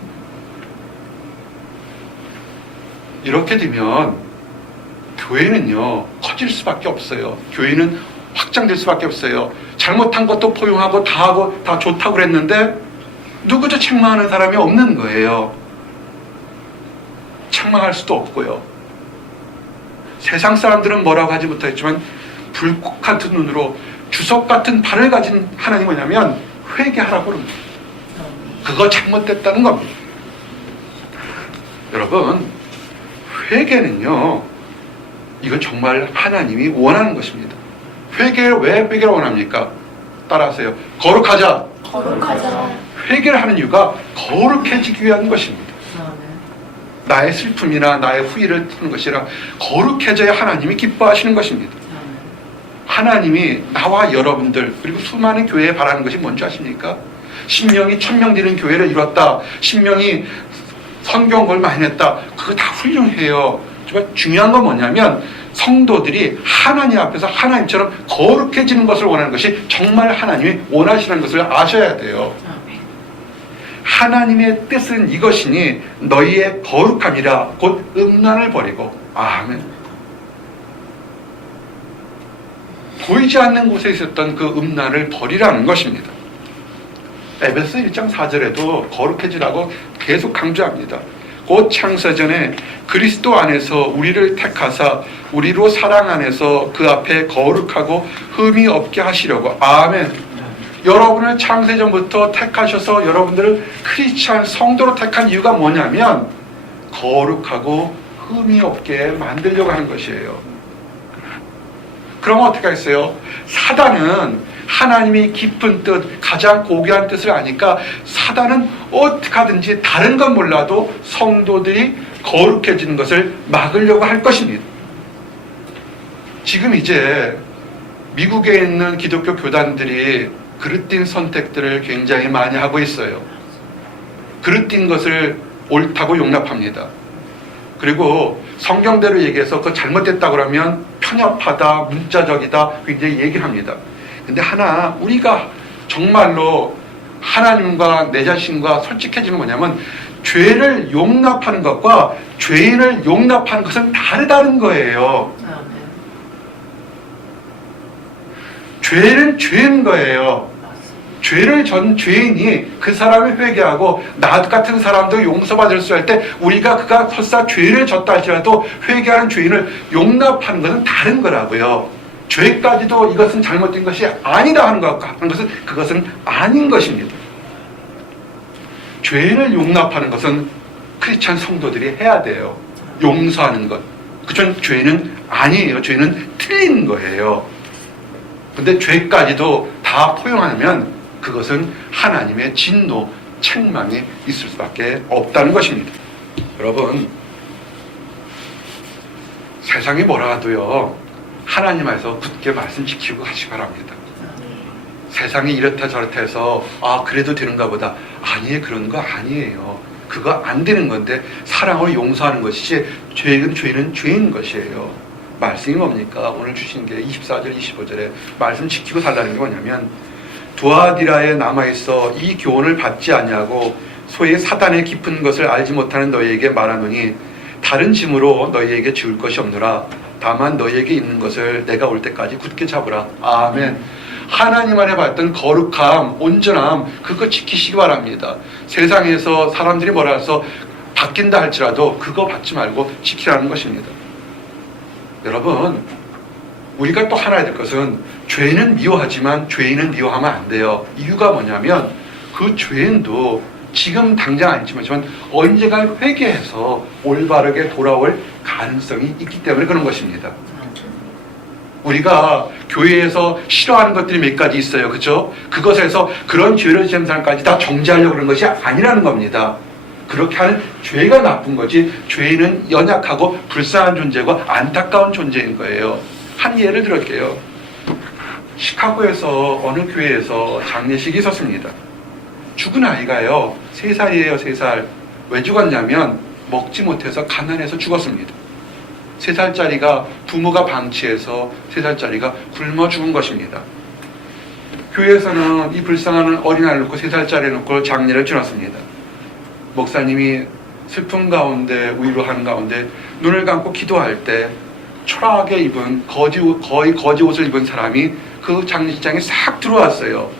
이렇게 되면 교회는요 커질 수밖에 없어요. 교회는 확장될 수밖에 없어요. 잘못한 것도 포용하고 다 하고 다 좋다고 그랬는데 누구도 책망하는 사람이 없는 거예요. 책망할 수도 없고요. 세상 사람들은 뭐라고 하지 못했지만 불꽃 같은 눈으로 주석 같은 발을 가진 하나님이 뭐냐면 회개하라고 그럽니다. 그거 잘못됐다는 겁니다. 여러분, 회개는요 이건 정말 하나님이 원하는 것입니다. 회개를 왜 회개를 원합니까? 따라하세요. 거룩하자. 회개를 하는 이유가 거룩해지기 위한 것입니다. 나의 슬픔이나 나의 후회를 푸는 것이라 거룩해져야 하나님이 기뻐하시는 것입니다. 하나님이 나와 여러분들 그리고 수많은 교회에 바라는 것이 뭔지 아십니까? 10명이 1000명 되는 교회를 이뤘다. 10명이 성경을 많이 했다. 그거 다 훌륭해요. 정말 중요한 건 뭐냐면 성도들이 하나님 앞에서 하나님처럼 거룩해지는 것을 원하는 것이 정말 하나님이 원하시는 것을 아셔야 돼요. 하나님의 뜻은 이것이니 너희의 거룩함이라 곧 음란을 버리고. 아멘. 보이지 않는 곳에 있었던 그 음란을 버리라는 것입니다. 에베소 1장 4절에도 거룩해지라고 계속 강조합니다. 곧 창세전에 그리스도 안에서 우리를 택하사 우리로 사랑 안에서 그 앞에 거룩하고 흠이 없게 하시려고. 아멘. 여러분을 창세전부터 택하셔서 여러분들을 크리스찬 성도로 택한 이유가 뭐냐면 거룩하고 흠이 없게 만들려고 하는 것이에요. 그러면 어떻게 하겠어요? 사단은 하나님이 깊은 뜻, 가장 고귀한 뜻을 아니까 사단은 어떻게 하든지 다른 건 몰라도 성도들이 거룩해지는 것을 막으려고 할 것입니다. 지금 이제 미국에 있는 기독교 교단들이 그릇된 선택들을 굉장히 많이 하고 있어요. 그릇된 것을 옳다고 용납합니다. 그리고 성경대로 얘기해서 그거 잘못됐다고 그러면 편협하다, 문자적이다 굉장히 얘기를 합니다. 근데 하나 우리가 정말로 하나님과 내 자신과 솔직해지는 뭐냐면 죄를 용납하는 것과 죄인을 용납하는 것은 다르다는 거예요. 죄는 죄인 거예요. 죄를 전 죄인이 그 사람을 회개하고 나 같은 사람도 용서받을 수 할 때 우리가 그가 설사 죄를 졌다 할지라도 회개하는 죄인을 용납하는 것은 다른 거라고요. 죄까지도 이것은 잘못된 것이 아니다 하는 것은 그것은 아닌 것입니다. 죄를 용납하는 것은 크리스찬 성도들이 해야 돼요. 용서하는 것. 그전 죄는 아니에요. 죄는 틀린 거예요. 근데 죄까지도 다 포용하면 그것은 하나님의 진노, 책망이 있을 수밖에 없다는 것입니다. 여러분, 세상이 뭐라 하도요 하나님 안에서 굳게 말씀 지키고 가시기 바랍니다. 세상이 이렇다 저렇다 해서 그래도 되는가 보다. 아니에요. 그런 거 아니에요. 그거 안 되는 건데 사랑으로 용서하는 것이지 죄는 죄인 것이에요. 말씀이 뭡니까? 오늘 주신 게 24절 25절에 말씀 지키고 살라는 게 뭐냐면 두아디라에 남아있어 이 교훈을 받지 아니하고 소위 사단의 깊은 것을 알지 못하는 너희에게 말하노니 다른 짐으로 너희에게 지울 것이 없노라. 다만 너희에게 있는 것을 내가 올 때까지 굳게 잡으라. 아멘. 하나님 안에 받던 거룩함, 온전함 그거 지키시기 바랍니다. 세상에서 사람들이 뭐라 해서 바뀐다 할지라도 그거 받지 말고 지키라는 것입니다. 여러분, 우리가 또 알아야 될 것은 죄는 미워하지만 죄인은 미워하면 안 돼요. 이유가 뭐냐면 그 죄인도 지금 당장 아니지만 언젠가 회개해서 올바르게 돌아올 가능성이 있기 때문에 그런 것입니다. 우리가 교회에서 싫어하는 것들이 몇 가지 있어요. 그렇죠? 그것에서 그런 죄를 지은 사람까지 다 정죄하려고 그런 것이 아니라는 겁니다. 그렇게 하는 죄가 나쁜 거지 죄인은 연약하고 불쌍한 존재고 안타까운 존재인 거예요. 한 예를 들을게요. 시카고에서 어느 교회에서 장례식이 있었습니다. 죽은 아이가요 3살이에요. 3살. 왜 죽었냐면 먹지 못해서 가난해서 죽었습니다. 3살짜리가 부모가 방치해서 3살짜리가 굶어 죽은 것입니다. 교회에서는 이 불쌍한 어린아이를 놓고 3살짜리 놓고 장례를 치렀습니다. 목사님이 슬픔 가운데 위로하는 가운데 눈을 감고 기도할 때 초라하게 입은 거의 거지 옷을 입은 사람이 그 장례식장에 싹 들어왔어요.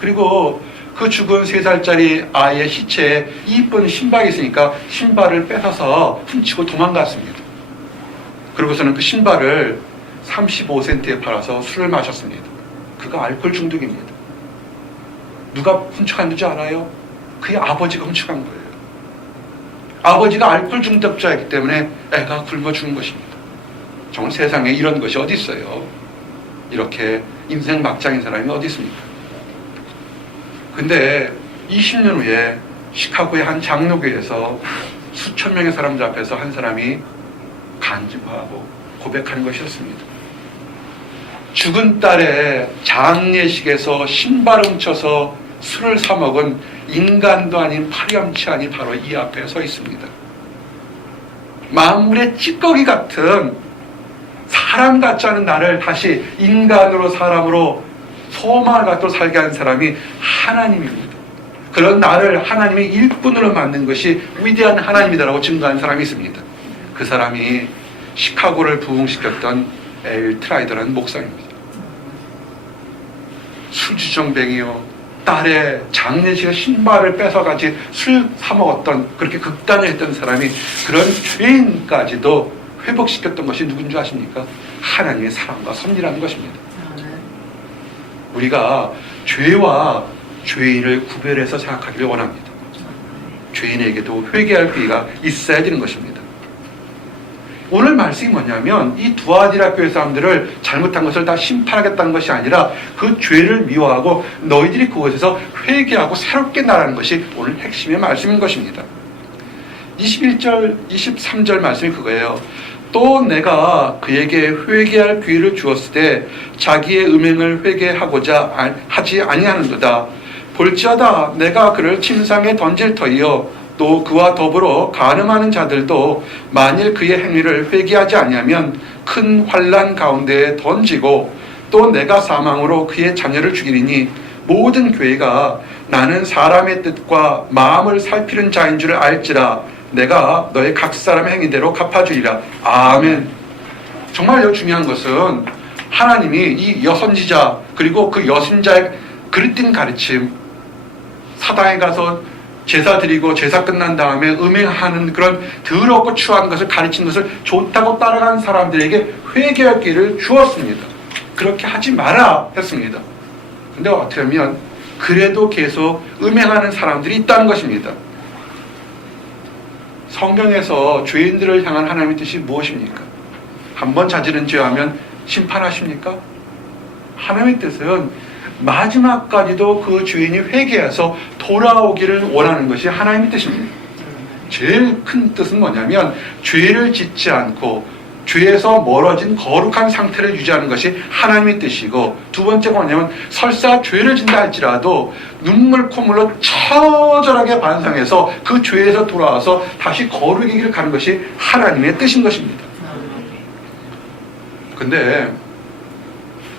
그리고 그 죽은 3살짜리 아이의 시체에 이쁜 신발이 있으니까 신발을 뺏어서 훔치고 도망갔습니다. 그러고서는 그 신발을 35센트에 팔아서 술을 마셨습니다. 그가 알코올 중독입니다. 누가 훔쳐갔는지 알아요? 그의 아버지가 훔쳐간 거예요. 아버지가 알코올 중독자이기 때문에 애가 굶어 죽은 것입니다. 정말 세상에 이런 것이 어디 있어요? 이렇게 인생 막장인 사람이 어디 있습니까? 근데 20년 후에 시카고의 한 장로교에서 수천 명의 사람들 앞에서 한 사람이 간증하고 고백하는 것이었습니다. 죽은 딸의 장례식에서 신발을 훔쳐서 술을 사 먹은 인간도 아닌 파렴치한이 바로 이 앞에 서 있습니다. 만물의 찌꺼기 같은 사람 같지 않은 나를 다시 인간으로 사람으로 소망을 갖고 살게 한 사람이 하나님입니다. 그런 나를 하나님의 일꾼으로 만든 것이 위대한 하나님이다라고 증거한 사람이 있습니다. 그 사람이 시카고를 부흥시켰던 엘 트라이더라는 목사입니다. 술주정뱅이요, 딸의 장례식에 신발을 뺏어가지 술 사먹었던, 그렇게 극단을 했던 사람이 그런 죄인까지도 회복시켰던 것이 누군 줄 아십니까? 하나님의 사랑과 섭리라는 것입니다. 우리가 죄와 죄인을 구별해서 생각하기를 원합니다. 죄인에게도 회개할 기회가 있어야 되는 것입니다. 오늘 말씀이 뭐냐면 이 두아디라 교회 사람들을 잘못한 것을 다 심판하겠다는 것이 아니라 그 죄를 미워하고 너희들이 그곳에서 회개하고 새롭게 나라는 것이 오늘 핵심의 말씀인 것입니다. 21절, 23절 말씀이 그거예요. 또 내가 그에게 회개할 기회를 주었을 때 자기의 음행을 회개하고자 하지 아니하는도다. 볼지어다 내가 그를 침상에 던질 터이요 또 그와 더불어 간음하는 자들도 만일 그의 행위를 회개하지 아니하면 큰 환난 가운데에 던지고 또 내가 사망으로 그의 자녀를 죽이리니 모든 교회가 나는 사람의 뜻과 마음을 살피는 자인 줄을 알지라 내가 너의 각 사람의 행위대로 갚아주리라. 아멘. 정말 중요한 것은 하나님이 이 여선지자 그리고 그 여신자의 그릇된 가르침, 사당에 가서 제사 드리고 제사 끝난 다음에 음행하는 그런 더럽고 추한 것을 가르치는 것을 좋다고 따라간 사람들에게 회개할 기회를 주었습니다. 그렇게 하지 마라 했습니다. 근데 어떻게 하면 그래도 계속 음행하는 사람들이 있다는 것입니다. 성경에서 죄인들을 향한 하나님의 뜻이 무엇입니까? 한번 저지른 죄하면 심판하십니까? 하나님의 뜻은 마지막까지도 그 죄인이 회개해서 돌아오기를 원하는 것이 하나님의 뜻입니다. 제일 큰 뜻은 뭐냐면 죄를 짓지 않고 죄에서 멀어진 거룩한 상태를 유지하는 것이 하나님의 뜻이고, 두 번째가 뭐냐면 설사 죄를 진다 할지라도 눈물 콧물로 처절하게 반성해서 그 죄에서 돌아와서 다시 거룩의 길을 가는 것이 하나님의 뜻인 것입니다. 근데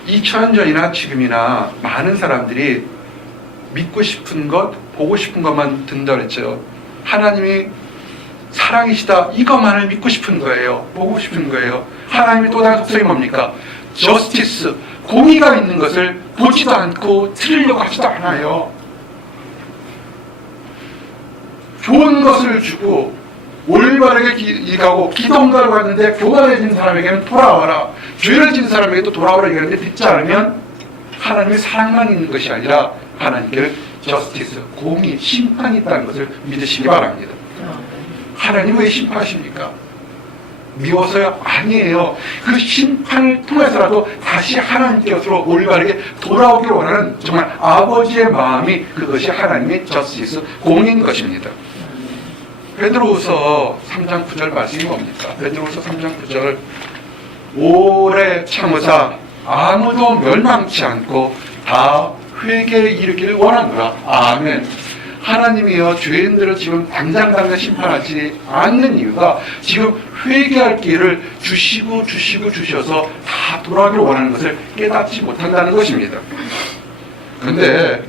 2000년 전이나 지금이나 많은 사람들이 믿고 싶은 것, 보고 싶은 것만 든다 그랬죠. 하나님이 사랑이시다 이것만을 믿고 싶은 거예요. 보고 싶은 거예요. 하나님이 또 다른 속성이 뭡니까? 저스티스, 공의가 있는 것을 보지도 않고 들으려고 하지도 않아요. 좋은 것을 주고 올바르게 일가고 기도원가를 갔는데 교만해진 사람에게는 돌아와라, 죄를 지은 사람에게도 돌아오라 얘기하는데 듣지 않으면 하나님의 사랑만 있는 것이 아니라 하나님께 저스티스, 공의, 심판이 있다는 것을 믿으시기 바랍니다. 하나님 왜 심판하십니까? 미워서요? 아니에요. 그 심판을 통해서라도 다시 하나님께로 올바르게 돌아오기를 원하는 정말 아버지의 마음이, 그것이 하나님의 저스티스, 공인 것입니다. 베드로후서 3장 9절 말씀이 뭡니까? 베드로후서 3장 9절, 오래 참으사 아무도 멸망치 않고 다 회개에 이르기를 원하노라. 아멘. 하나님이여 죄인들을 지금 당장 심판하지 않는 이유가 지금 회개할 기회를 주셔서 다 돌아가기를 원하는 것을 깨닫지 못한다는 것입니다. 근데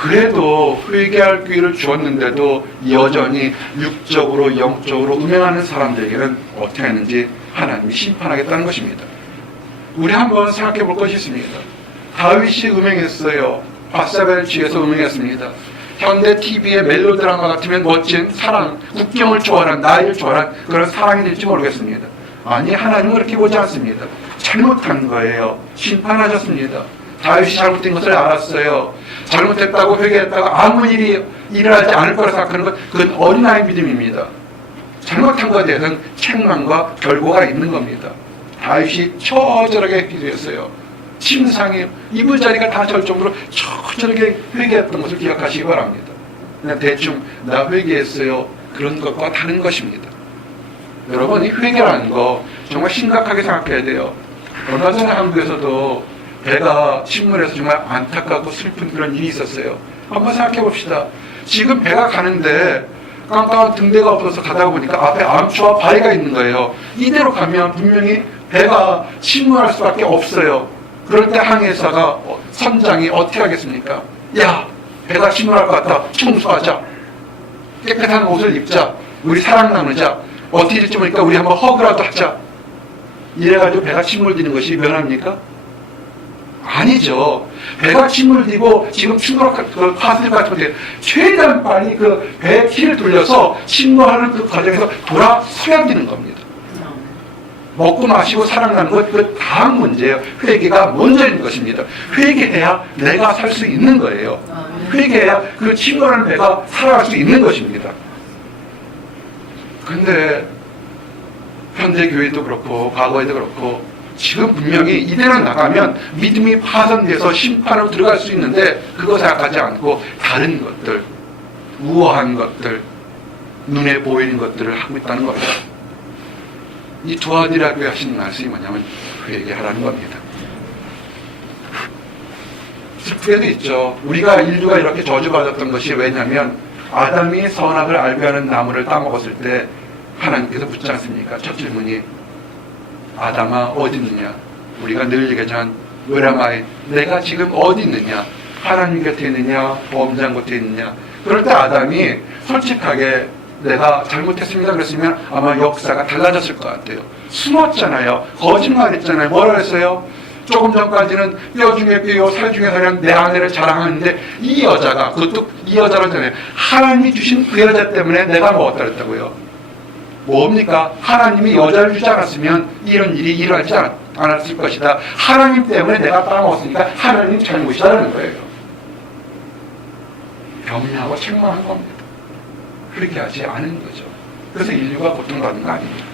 그래도 회개할 기회를 주었는데도 여전히 육적으로 영적으로 음행하는 사람들에게는 어떻게 하는지 하나님이 심판하겠다는 것입니다. 우리 한번 생각해 볼 것이 있습니다. 다윗이 음행했어요. 바세바를 취해서 음행했습니다. 현대 TV의 멜로드라마 같으면 멋진 사랑, 국경을 초월한, 나이를 초월한 그런 사랑이 될지 모르겠습니다. 아니, 하나님은 그렇게 보지 않습니다. 잘못한 거예요. 심판하셨습니다. 다윗이 잘못된 것을 알았어요. 잘못했다고 회개했다고 아무 일이 일어나지 않을 거라 생각하는 것, 그건 어린아이 믿음입니다. 잘못한 것에 대해서는 책망과 결과가 있는 겁니다. 다윗이 처절하게 기도했어요. 침상에 이불자리가 다 절 정도로 처절하게 회개했던 것을 기억하시기 바랍니다. 그냥 대충 나 회개했어요, 그런 것과 다른 것입니다. 여러분, 이 회개라는 거 정말 심각하게 생각해야 돼요. 얼마 전에 한국에서도 배가 침몰해서 정말 안타깝고 슬픈 그런 일이 있었어요. 한번 생각해 봅시다. 지금 배가 가는데 깜깜한 등대가 없어서 가다가 보니까 앞에 암초와 바위가 있는 거예요. 이대로 가면 분명히 배가 침몰할 수밖에 없어요. 그럴 때 항해사가, 선장이 어떻게 하겠습니까? 야, 배가 침몰할 것 같다, 청소하자, 깨끗한 옷을 입자, 우리 사랑 나누자, 어떻게 될지 모르니까 우리 한번 허그라도 하자. 이래가지고 배가 침몰되는 것이 면합니까? 아니죠. 배가 침몰되고 지금 충돌한 그 파스를 같은데 최대한 빨리 그 배의 키를 돌려서 침몰하는 그 과정에서 돌아서야 되는 겁니다. 먹고 마시고 살아나는 것 그 다음 문제예요. 회개가 먼저 있는 것입니다. 회개해야 내가 살 수 있는 거예요. 회개해야 그 침몰하는 배가 살아갈 수 있는 것입니다. 근데 현대 교회도 그렇고 과거에도 그렇고 지금 분명히 이대로 나가면 믿음이 파손돼서 심판으로 들어갈 수 있는데 그거 생각하지 않고 다른 것들, 우아한 것들, 눈에 보이는 것들을 하고 있다는 겁니다. 이 두아디라교회 하시는 말씀이 뭐냐면 회개하라는 겁니다. 슬프게도 있죠. 우리가 인류가 이렇게 저주받았던 것이 왜냐하면 아담이 선악을 알게 하는 나무를 따먹었을 때 하나님께서 묻지 않습니까? 첫 질문이 아담아 어디 있느냐? 우리가 늘 얘기하지만 Where am I? 내가 지금 어디 있느냐? 하나님 곁에 있느냐? 범장 곁에 있느냐? 그럴 때 아담이 솔직하게 내가 잘못했습니다 그랬으면 아마 역사가 달라졌을 것 같아요. 숨었잖아요. 거짓말했잖아요. 뭐라 했어요? 조금 전까지는 뼈 중에 뼈요 살 중에 살이란 내 아내를 자랑하는데 이 여자가, 그것도 이 여자라잖아요. 하나님이 주신 그 여자 때문에 내가 먹었다 그랬다고요. 뭡니까? 하나님이 여자를 주지 않았으면 이런 일이 일어나지 않았을 것이다. 하나님 때문에 내가 따먹었으니까 하나님 잘못이라는 거예요. 병리하고 책망한 겁니다. 그렇게 하지 않은 거죠. 그래서 인류가 고통받는 거 아닙니다.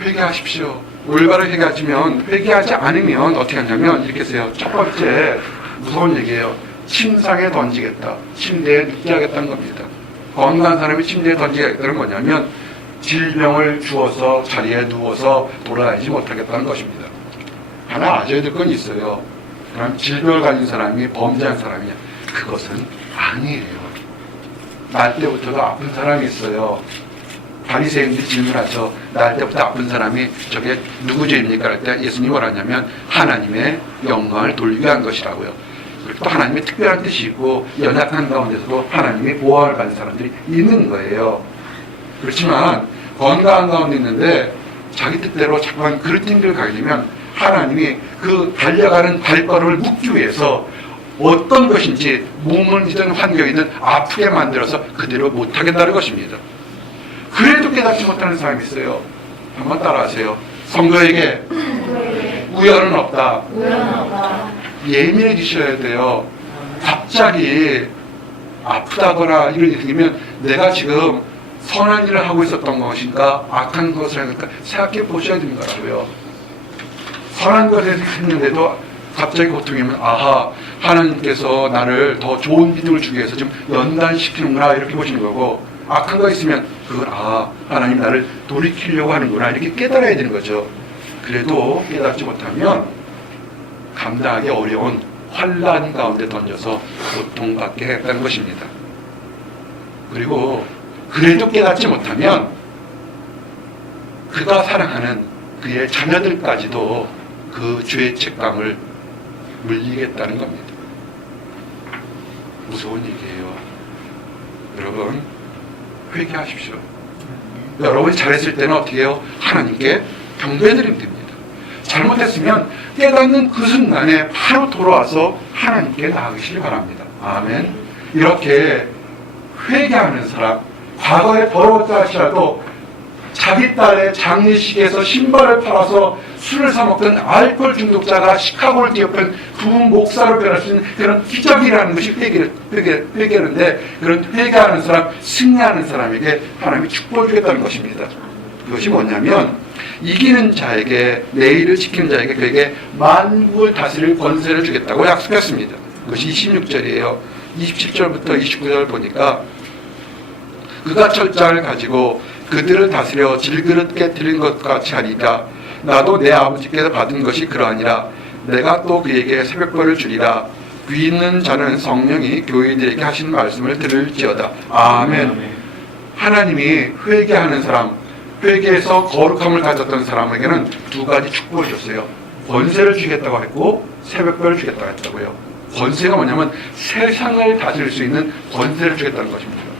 회개하십시오. 올바로 회개하지 않으면 어떻게 하냐면 이렇게 해서요. 첫 번째 무서운 얘기예요. 침상에 던지겠다. 침대에 눕게 하겠다는 겁니다. 건강한 사람이 침대에 던지겠다는 뭐냐면 질병을 주어서 자리에 누워서 돌아다니지 못하겠다는 것입니다. 하나 아셔야 될 건 있어요. 그럼 질병을 가진 사람이 범죄한 사람이냐? 그것은 아니에요. 날 때부터도 아픈 사람이 있어요. 바리새인들이 질문하죠. 날 때부터 아픈 사람이 저게 누구 죄입니까? 할 때 예수님이 뭐라 하냐면 하나님의 영광을 돌리게 한 것이라고요. 그리고 또 하나님의 특별한 뜻이 있고 연약한 가운데서도 하나님의 보호를 받는 사람들이 있는 거예요. 그렇지만 건강한 가운데 있는데 자기 뜻대로 자꾸만 그릇된 길을 가게 되면 하나님이 그 달려가는 발걸음을 묶기 위해서 어떤 것인지 몸이든 환경이든 아프게 만들어서 그대로 못하겠다는 것입니다. 그래도 깨닫지 못하는 사람이 있어요. 한번 따라하세요. 성도에게 우연은 없다. 예민해지셔야 돼요. 갑자기 아프다거나 이런 일이 생기면 내가 지금 선한 일을 하고 있었던 것인가 악한 것을 할까 생각해 보셔야 되는 거라고요. 선한 것을 했는데도 갑자기 고통이면 아하 하나님께서 나를 더 좋은 믿음을 주기 위해서 좀 연단시키는구나 이렇게 보시는 거고, 악한 거 있으면 그걸 하나님 나를 돌이키려고 하는구나 이렇게 깨달아야 되는 거죠. 그래도 깨닫지 못하면 감당하기 어려운 환란 가운데 던져서 고통받게 했다는 것입니다. 그리고 그래도 깨닫지 못하면 그가 사랑하는 그의 자녀들까지도 그 죄의 책감을 물리겠다는 겁니다. 무서운 얘기예요. 여러분 회개하십시오. 여러분이 잘했을 때는 어떻게 해요? 하나님께 경배드리면 됩니다. 잘못했으면 깨닫는 그 순간에 바로 돌아와서 하나님께 나아가시길 바랍니다. 아멘. 이렇게 회개하는 사람, 과거에 더러웠다 하시라도 자기 딸의 장례식에서 신발을 팔아서 술을 사 먹던 알코올 중독자가 시카고를 뒤엎은 두 목사로 변할 수 있는 그런 기적이라는 것이 회개인데, 그런 회개하는 사람, 승리하는 사람에게 하나님이 축복을 주겠다는 것입니다. 그것이 뭐냐면 이기는 자에게, 내일을 지키는 자에게 그에게 만국을 다스릴 권세를 주겠다고 약속했습니다. 그것이 26절이에요. 27절부터 29절 보니까 그가 철장을 가지고 그들을 다스려 질그릇 깨뜨린 것 같이 하리라. 나도 내 아버지께서 받은 것이 그러하니라. 내가 또 그에게 새벽벌을 주리라. 귀 있는 자는 성령이 교회들에게 하신 말씀을 들을지어다. 아멘. 하나님이 회개하는 사람, 회개해서 거룩함을 가졌던 사람에게는 두 가지 축복을 줬어요. 권세를 주겠다고 했고 새벽벌을 주겠다고 했다고요. 권세가 뭐냐면 세상을 다스릴 수 있는 권세를 주겠다는 것입니다.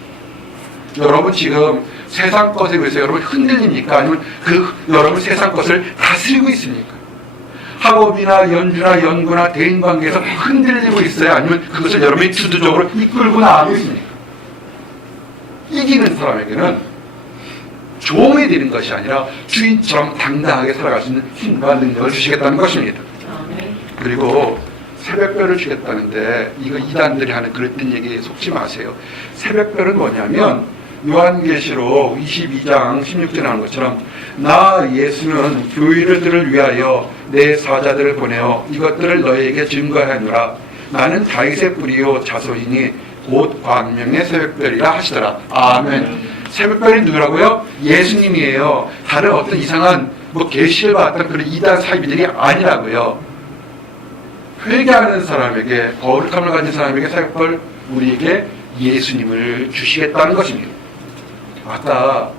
여러분 지금 세상 것에 의해서 여러분 흔들립니까? 아니면 그 여러분 세상 것을 다스리고 있습니까? 학업이나 연주나 연구나 대인관계에서 흔들리고 있어요? 아니면 그것을 여러분이 주도적으로 이끌고 나가고 있습니까? 이기는 사람에게는 종이 되는 것이 아니라 주인처럼 당당하게 살아갈 수 있는 힘과 능력을 주시겠다는 것입니다. 그리고 새벽별을 주겠다는데 이거 이단들이 하는 그랬던 얘기에 속지 마세요. 새벽별은 뭐냐면 요한계시록 22장 16절에 나오는 것처럼 나 예수는 교회들을 위하여 내 사자들을 보내어 이것들을 너희에게 증거하노라. 나는 다윗의 뿌리요 자손이니 곧 광명의 새벽별이라 하시더라. 아멘. 새벽별이 누구라고요? 예수님이에요. 다른 어떤 이상한 계시를 받았던 그런 이단 사이비들이 아니라고요. 회개하는 사람에게, 거룩함을 가진 사람에게 새벽별, 우리에게 예수님을 주시겠다는 것입니다. 아까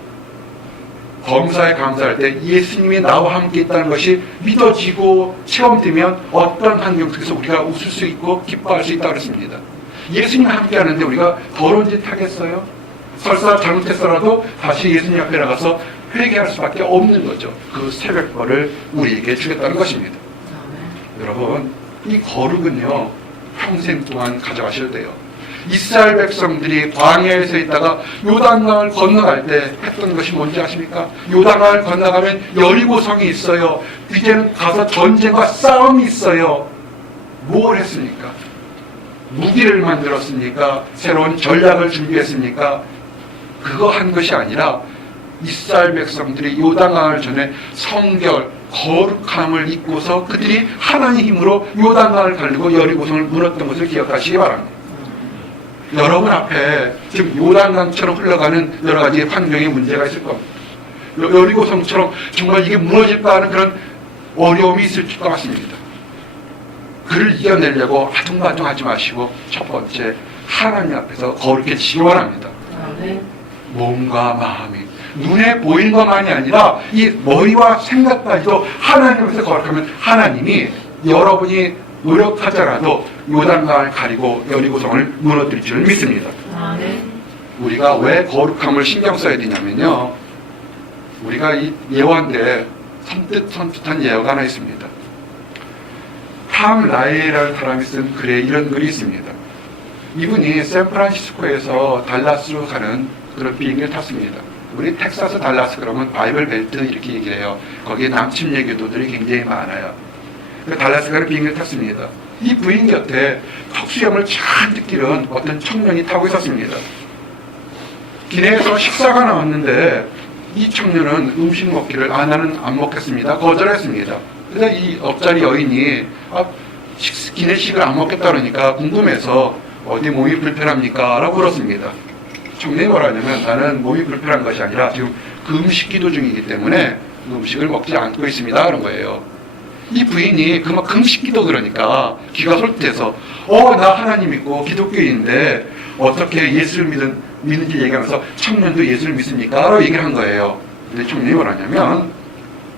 검사에 감사할 때 예수님이 나와 함께 있다는 것이 믿어지고 체험되면 어떤 환경 속에서 우리가 웃을 수 있고 기뻐할 수 있다고 그랬습니다. 예수님과 함께 하는데 우리가 더러운 짓 하겠어요? 설사 잘못했어라도 다시 예수님 앞에 나가서 회개할 수밖에 없는 거죠. 그 새벽별을 우리에게 주겠다는 것입니다. 여러분, 이 거룩은요 평생 동안 가져가셔야 돼요. 이스라엘 백성들이 광야에서 있다가 요단강을 건너갈 때 했던 것이 뭔지 아십니까? 요단강을 건너가면 여리고성이 있어요. 이제는 가서 전쟁과 싸움이 있어요. 뭘 했습니까? 무기를 만들었습니까? 새로운 전략을 준비했습니까? 그거 한 것이 아니라 이스라엘 백성들이 요단강을 전에 성결, 거룩함을 입고서 그들이 하나님의 힘으로 요단강을 가르고 여리고성을 무너뜨렸던 것을 기억하시기 바랍니다. 여러분 앞에 지금 요단강처럼 흘러가는 여러 가지 환경의 문제가 있을 겁니다. 여리고성처럼 정말 이게 무너질까 하는 그런 어려움이 있을 것 같습니다. 그를 이겨내려고 아둥바둥하지 마시고 첫 번째 하나님 앞에서 거룩해지시기 바랍니다. 몸과 마음이 눈에 보이는 것만이 아니라 이 머리와 생각까지도 하나님 앞에서 거룩하면 하나님이 여러분이 노력하더라도 요단강을 가리고 여리고성을 무너뜨릴 줄 믿습니다. 우리가 왜 거룩함을 신경 써야 되냐면요, 우리가 이 예화인데 선뜻한 예화가 하나 있습니다. 탐 라이라는 사람이 쓴 글에 이런 글이 있습니다. 이분이 샌프란시스코에서 달라스로 가는 그런 비행기를 탔습니다. 우리 텍사스 달라스 그러면 바이블 벨트 이렇게 얘기를 해요. 거기에 남침 예교도들이 굉장히 많아요. 달라스 가는 비행기를 탔습니다. 이 부인 곁에 턱수염을 잔뜩 기른 어떤 청년이 타고 있었습니다. 기내에서 식사가 나왔는데 이 청년은 음식 먹기를 나는 안 먹겠습니다. 거절했습니다. 그래서 이 옆자리 여인이 기내식을 안 먹겠다 그러니까 궁금해서 어디 몸이 불편합니까? 라고 물었습니다. 청년이 뭐라냐면 나는 몸이 불편한 것이 아니라 지금 금식 기도 중이기 때문에 음식을 먹지 않고 있습니다. 그런 거예요. 이 부인이 그만 금식 기도 그러니까 귀가 솔깃해서 나 하나님 믿고 기독교인인데 어떻게 예수를 믿는지 얘기하면서 청년도 예수를 믿습니까? 라고 얘기를 한 거예요. 근데 청년이 뭐라냐면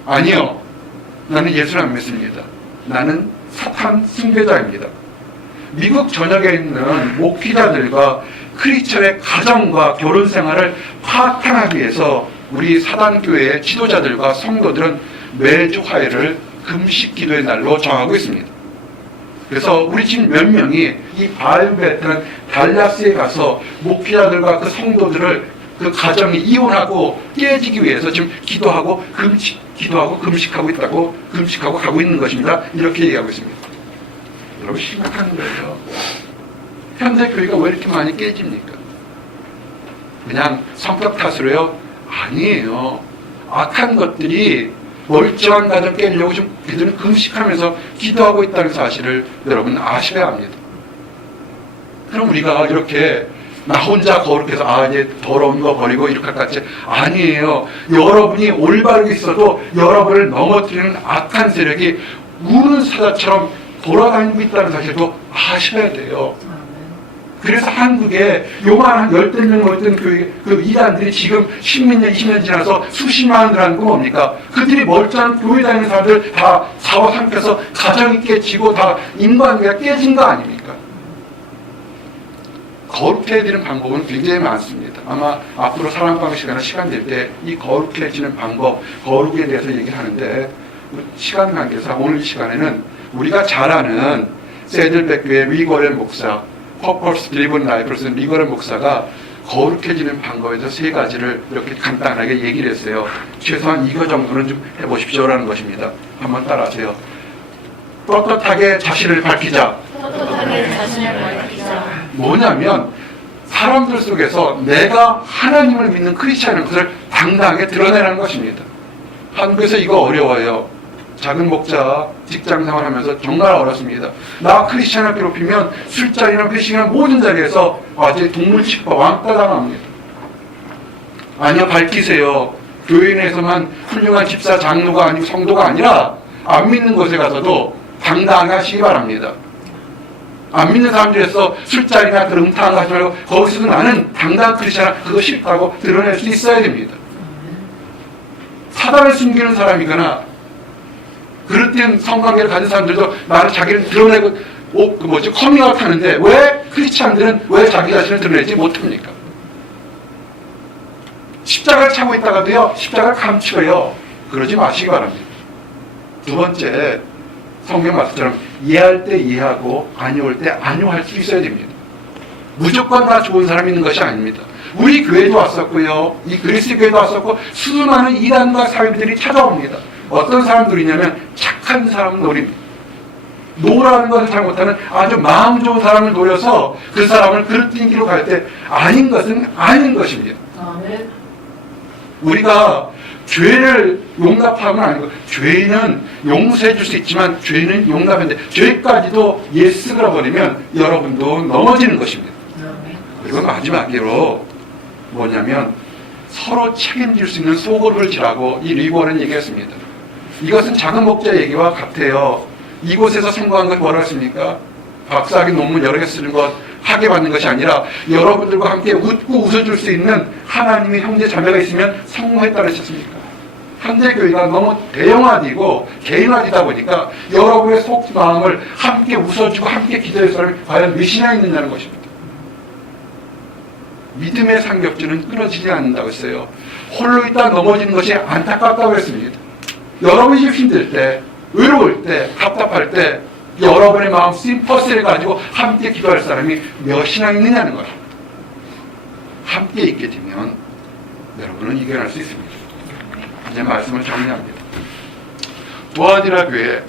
아니요. 나는 예수를 안 믿습니다. 나는 사탄 숭배자입니다. 미국 전역에 있는 목회자들과 크리스천의 가정과 결혼 생활을 파탄하기 위해서 우리 사단교회의 지도자들과 성도들은 매주 화요일을 금식 기도의 날로 정하고 있습니다. 그래서 우리 지금 몇 명이 이 바이블베트는 달라스에 가서 목회자들과 그 성도들을 그 가정이 이혼하고 깨지기 위해서 지금 기도하고 금식하고 있다고, 금식하고 가고 있는 것입니다. 이렇게 얘기하고 있습니다. 여러분 심각한 거예요. 현대 교회가 왜 이렇게 많이 깨집니까? 그냥 성격 탓으로요? 아니에요. 악한 것들이 멀쩡한 가정 깨려고 좀 그들은 금식하면서 기도하고 있다는 사실을 여러분 아셔야 합니다. 그럼 우리가 이렇게 나 혼자 거룩해서 이제 더러운 거 버리고 이렇게 할 것 같지? 아니에요. 여러분이 올바르게 있어도 여러분을 넘어뜨리는 악한 세력이 우는 사자처럼 돌아다니고 있다는 사실도 아셔야 돼요. 그래서 한국에 요만한 10대 명 모였던 그 이단들이 지금 10몇 년, 20년 지나서 수십만 원을 하는 건 뭡니까? 그들이 멀쩡한 교회 다니는 사람들 다 사와 삼켜서 가정이 깨지고 다 인간관계가 깨진 거 아닙니까? 거룩해지는 방법은 굉장히 많습니다. 아마 앞으로 사랑방 시간 될 때 이 거룩해지는 방법, 거룩에 대해서 얘기를 하는데 시간 관계상 오늘 이 시간에는 우리가 잘 아는 세들백교의 리거렐 목사, Purpose Driven Life를 쓴 리거렐 목사가 거룩해지는 방법에서 세 가지를 이렇게 간단하게 얘기를 했어요. 최소한 이거 정도는 좀 해보십시오라는 것입니다. 한번 따라하세요. 떳떳하게 자신을 밝히자. 떳떳하게 자신을 밝히자. 뭐냐면 사람들 속에서 내가 하나님을 믿는 크리스찬인 것을 당당하게 드러내라는 것입니다. 한국에서 이거 어려워요. 작은 목자 직장생활 하면서 정말 어렵습니다. 나 크리스찬을 괴롭히면 술자리나 회식이나 모든 자리에서 아주 동물치과 왕따 당합니다. 아니요, 밝히세요. 교회 내에서만 훌륭한 집사 장로가 아니고 성도가 아니라 안 믿는 곳에 가서도 당당하게 하시기 바랍니다. 안 믿는 사람들에서 술자리나 그런 음탕한 거 하지 말고 거기서도 나는 당당한 크리스찬 그거 싫다고 드러낼 수 있어야 됩니다. 사단을 숨기는 사람이거나 그릇된 성관계를 가진 사람들도 나를 자기를 드러내고 커밍아웃 하는데 왜 크리스찬들은 왜 자기 자신을 드러내지 못합니까? 십자가를 차고 있다가도요 십자가를 감추어요. 그러지 마시기 바랍니다. 두 번째, 성경 말씀처럼 이해할 때 이해하고 아니올 때 아니할 수 있어야 됩니다. 무조건 다 좋은 사람이 있는 것이 아닙니다. 우리 교회도 왔었고요, 이 그리스 교회도 왔었고 수많은 이단과 사회들이 찾아옵니다. 어떤 사람들이냐면 착한 사람을 노립니다. 노라는 것을 잘못하는 아주 마음 좋은 사람을 노려서 그 사람을 그릇된 길로 갈 때 아닌 것은 아닌 것입니다. 아멘. 우리가 죄를 용납하면 아니고 죄는 용서해 줄 수 있지만 죄는 용납하는데 죄까지도 예스가 버리면 여러분도 넘어지는 것입니다. 그리고 마지막으로 뭐냐면 서로 책임질 수 있는 소고를 지라고 이 리버는 얘기했습니다. 이것은 작은 목자 얘기와 같아요. 이곳에서 선거한 것 뭐라 했습니까? 박사학위 논문 여러 개 쓰는 것, 학위 받는 것이 아니라 여러분들과 함께 웃고 웃어줄 수 있는 하나님의 형제 자매가 있으면 성공했다고 했습니까? 현대교회가 너무 대형화되고 개인화되다 보니까 여러분의 속마음을 함께 웃어주고 함께 기도할 사람이 과연 몇이나 있느냐는 것입니다. 믿음의 삼겹줄은 끊어지지 않는다고 했어요. 홀로 있다 넘어지는 것이 안타깝다고 했습니다. 여러분이 힘들 때, 외로울 때, 답답할 때 여러분의 마음 심퍼스를 가지고 함께 기도할 사람이 몇이나 있느냐는 거예요. 함께 있게 되면 여러분은 이겨낼 수 있습니다. 이제 말씀을 정리합니다. 두아디라 교회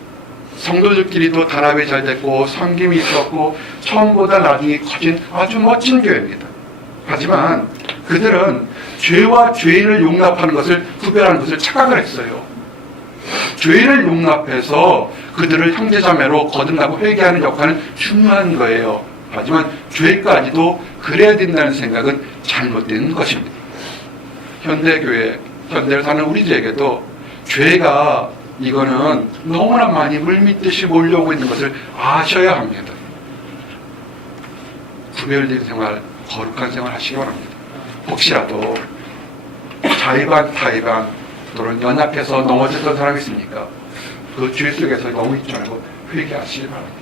성도들끼리도 단합이 잘 됐고 섬김이 있었고 처음보다 나중에 커진 아주 멋진 교회입니다. 하지만 그들은 죄와 죄인을 용납하는 것을 구별하는 것을 착각을 했어요. 죄를 용납해서 그들을 형제자매로 거듭나고 회개하는 역할은 중요한 거예요. 하지만 죄까지도 그래야 된다는 생각은 잘못된 것입니다. 현대교회, 현대를 사는 우리들에게도 죄가 이거는 너무나 많이 물밀듯이 몰려오고 있는 것을 아셔야 합니다. 구별된 생활, 거룩한 생활 하시기 바랍니다. 혹시라도 자의반, 타의반 또는 연합해서 넘어졌던 사람이 있습니까? 그 죄 속에서 너무 있지 말고 회개하시기 바랍니다.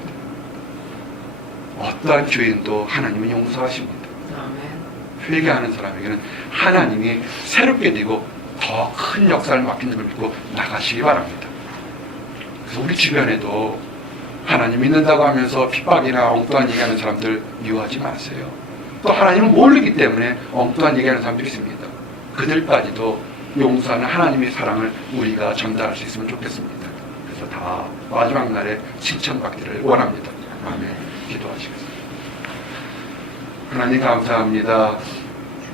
어떠한 죄인도 하나님은 용서하십니다. 회개하는 사람에게는 하나님이 새롭게 되고 더 큰 역사를 맡기는 걸 믿고 나가시기 바랍니다. 그래서 우리 주변에도 하나님 믿는다고 하면서 핍박이나 엉뚱한 얘기하는 사람들 미워하지 마세요. 또 하나님을 모르기 때문에 엉뚱한 얘기하는 사람들이 있습니다. 그들까지도 용서하는 하나님의 사랑을 우리가 전달할 수 있으면 좋겠습니다. 그래서 다 마지막 날에 칭찬받기를 원합니다. 아멘. 기도하시겠습니다. 하나님 감사합니다.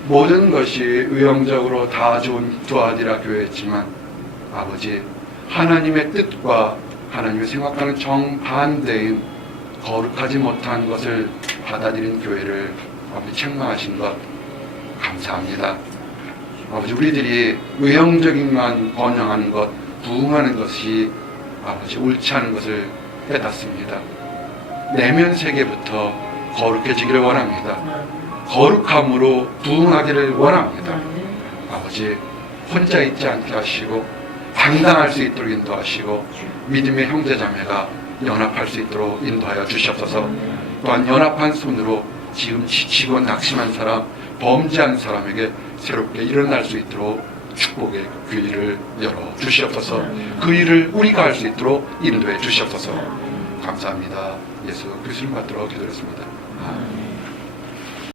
모든 것이 의형적으로 다 좋은 두아디라 교회였지만 아버지, 하나님의 뜻과 하나님의 생각하는 정반대인 거룩하지 못한 것을 받아들인 교회를 아버지 책망하신 것 감사합니다. 아버지, 우리들이 의형적인 만 번영하는 것, 부응하는 것이 아버지 옳지 않은 것을 깨닫습니다. 내면 세계부터 거룩해지기를 원합니다. 거룩함으로 부응하기를 원합니다. 아버지, 혼자 있지 않게 하시고 당당할 수 있도록 인도하시고 믿음의 형제자매가 연합할 수 있도록 인도하여 주시옵소서. 또한 연합한 손으로 지금 지치고 낙심한 사람, 범죄한 사람에게 새롭게 일어날 수 있도록 축복의 귀를 열어 주시옵소서. 그 일을 우리가 할 수 있도록 인도해 주시옵소서. 감사합니다. 예수 그리스도를 받들어 기도했습니다. 아멘.